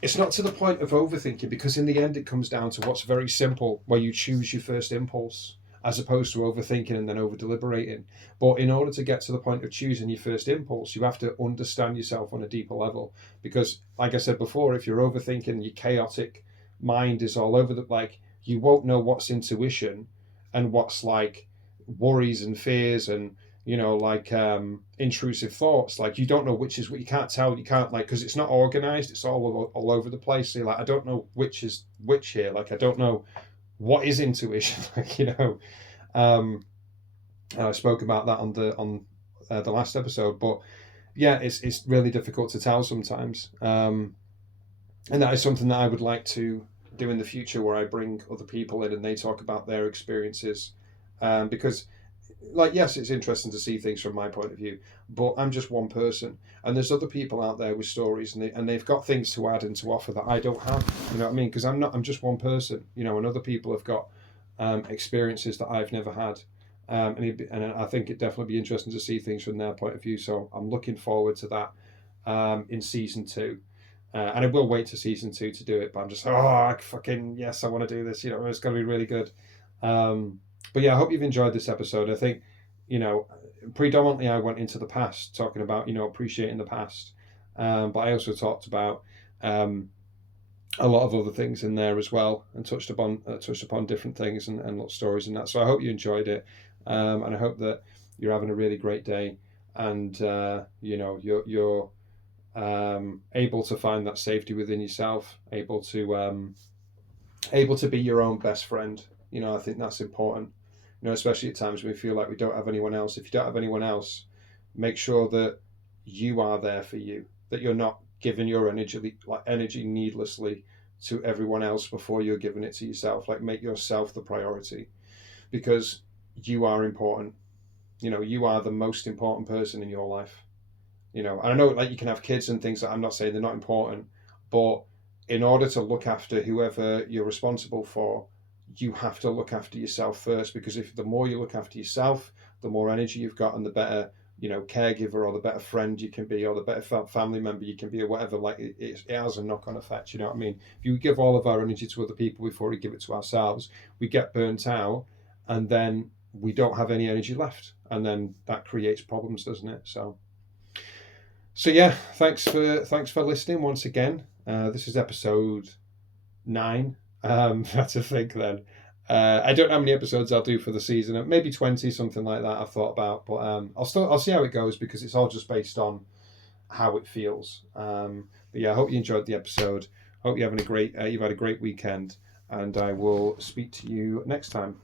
it's not to the point of overthinking, because in the end it comes down to what's very simple, where you choose your first impulse, as opposed to overthinking and then over deliberating. But in order to get to the point of choosing your first impulse, you have to understand yourself on a deeper level, because like I said before, if you're overthinking, your chaotic mind is all over like, you won't know what's intuition and what's like worries and fears and like intrusive thoughts. Like, you don't know which is what. You can't tell. You can't, like, because it's not organized. It's all over the place. So you're like, I don't know which is which here. Like, I don't know what is intuition. Like, I spoke about that on the last episode. But yeah, it's really difficult to tell sometimes. And that is something that I would like to do in the future, where I bring other people in and they talk about their experiences, because, like, yes, it's interesting to see things from my point of view, but I'm just one person, and there's other people out there with stories, and they've got things to add and to offer that I don't have. You know what I mean? Because I'm just one person, and other people have got experiences that I've never had, and I think it'd definitely be interesting to see things from their point of view. So I'm looking forward to that in season 2. And I will wait to season 2 to do it, but I'm just, fucking yes, I want to do this. It's going to be really good. But yeah, I hope you've enjoyed this episode. I think, predominantly I went into the past, talking about, appreciating the past. But I also talked about a lot of other things in there as well, and touched upon different things and little stories and that. So I hope you enjoyed it, and I hope that you're having a really great day, and you're able to find that safety within yourself, able to be your own best friend. I think that's important. Especially at times when we feel like we don't have anyone else. If you don't have anyone else, make sure that you are there for you. That you're not giving your energy needlessly to everyone else before you're giving it to yourself. Like, make yourself the priority, because you are important. You are the most important person in your life. And I know, like, you can have kids and things that I'm not saying they're not important, but in order to look after whoever you're responsible for, you have to look after yourself first, because if the more you look after yourself, the more energy you've got, and the better caregiver, or the better friend you can be, or the better family member you can be, or whatever. Like, it has a knock-on effect. You know what I mean? If you give all of our energy to other people before we give it to ourselves, we get burnt out, and then we don't have any energy left, and then that creates problems, doesn't it? So yeah, thanks for listening once again. This is episode 9. That's to think then. I don't know how many episodes I'll do for the season. Maybe 20, something like that. I've thought about, but I'll see how it goes, because it's all just based on how it feels. But yeah, I hope you enjoyed the episode. Hope you've had a great weekend, and I will speak to you next time.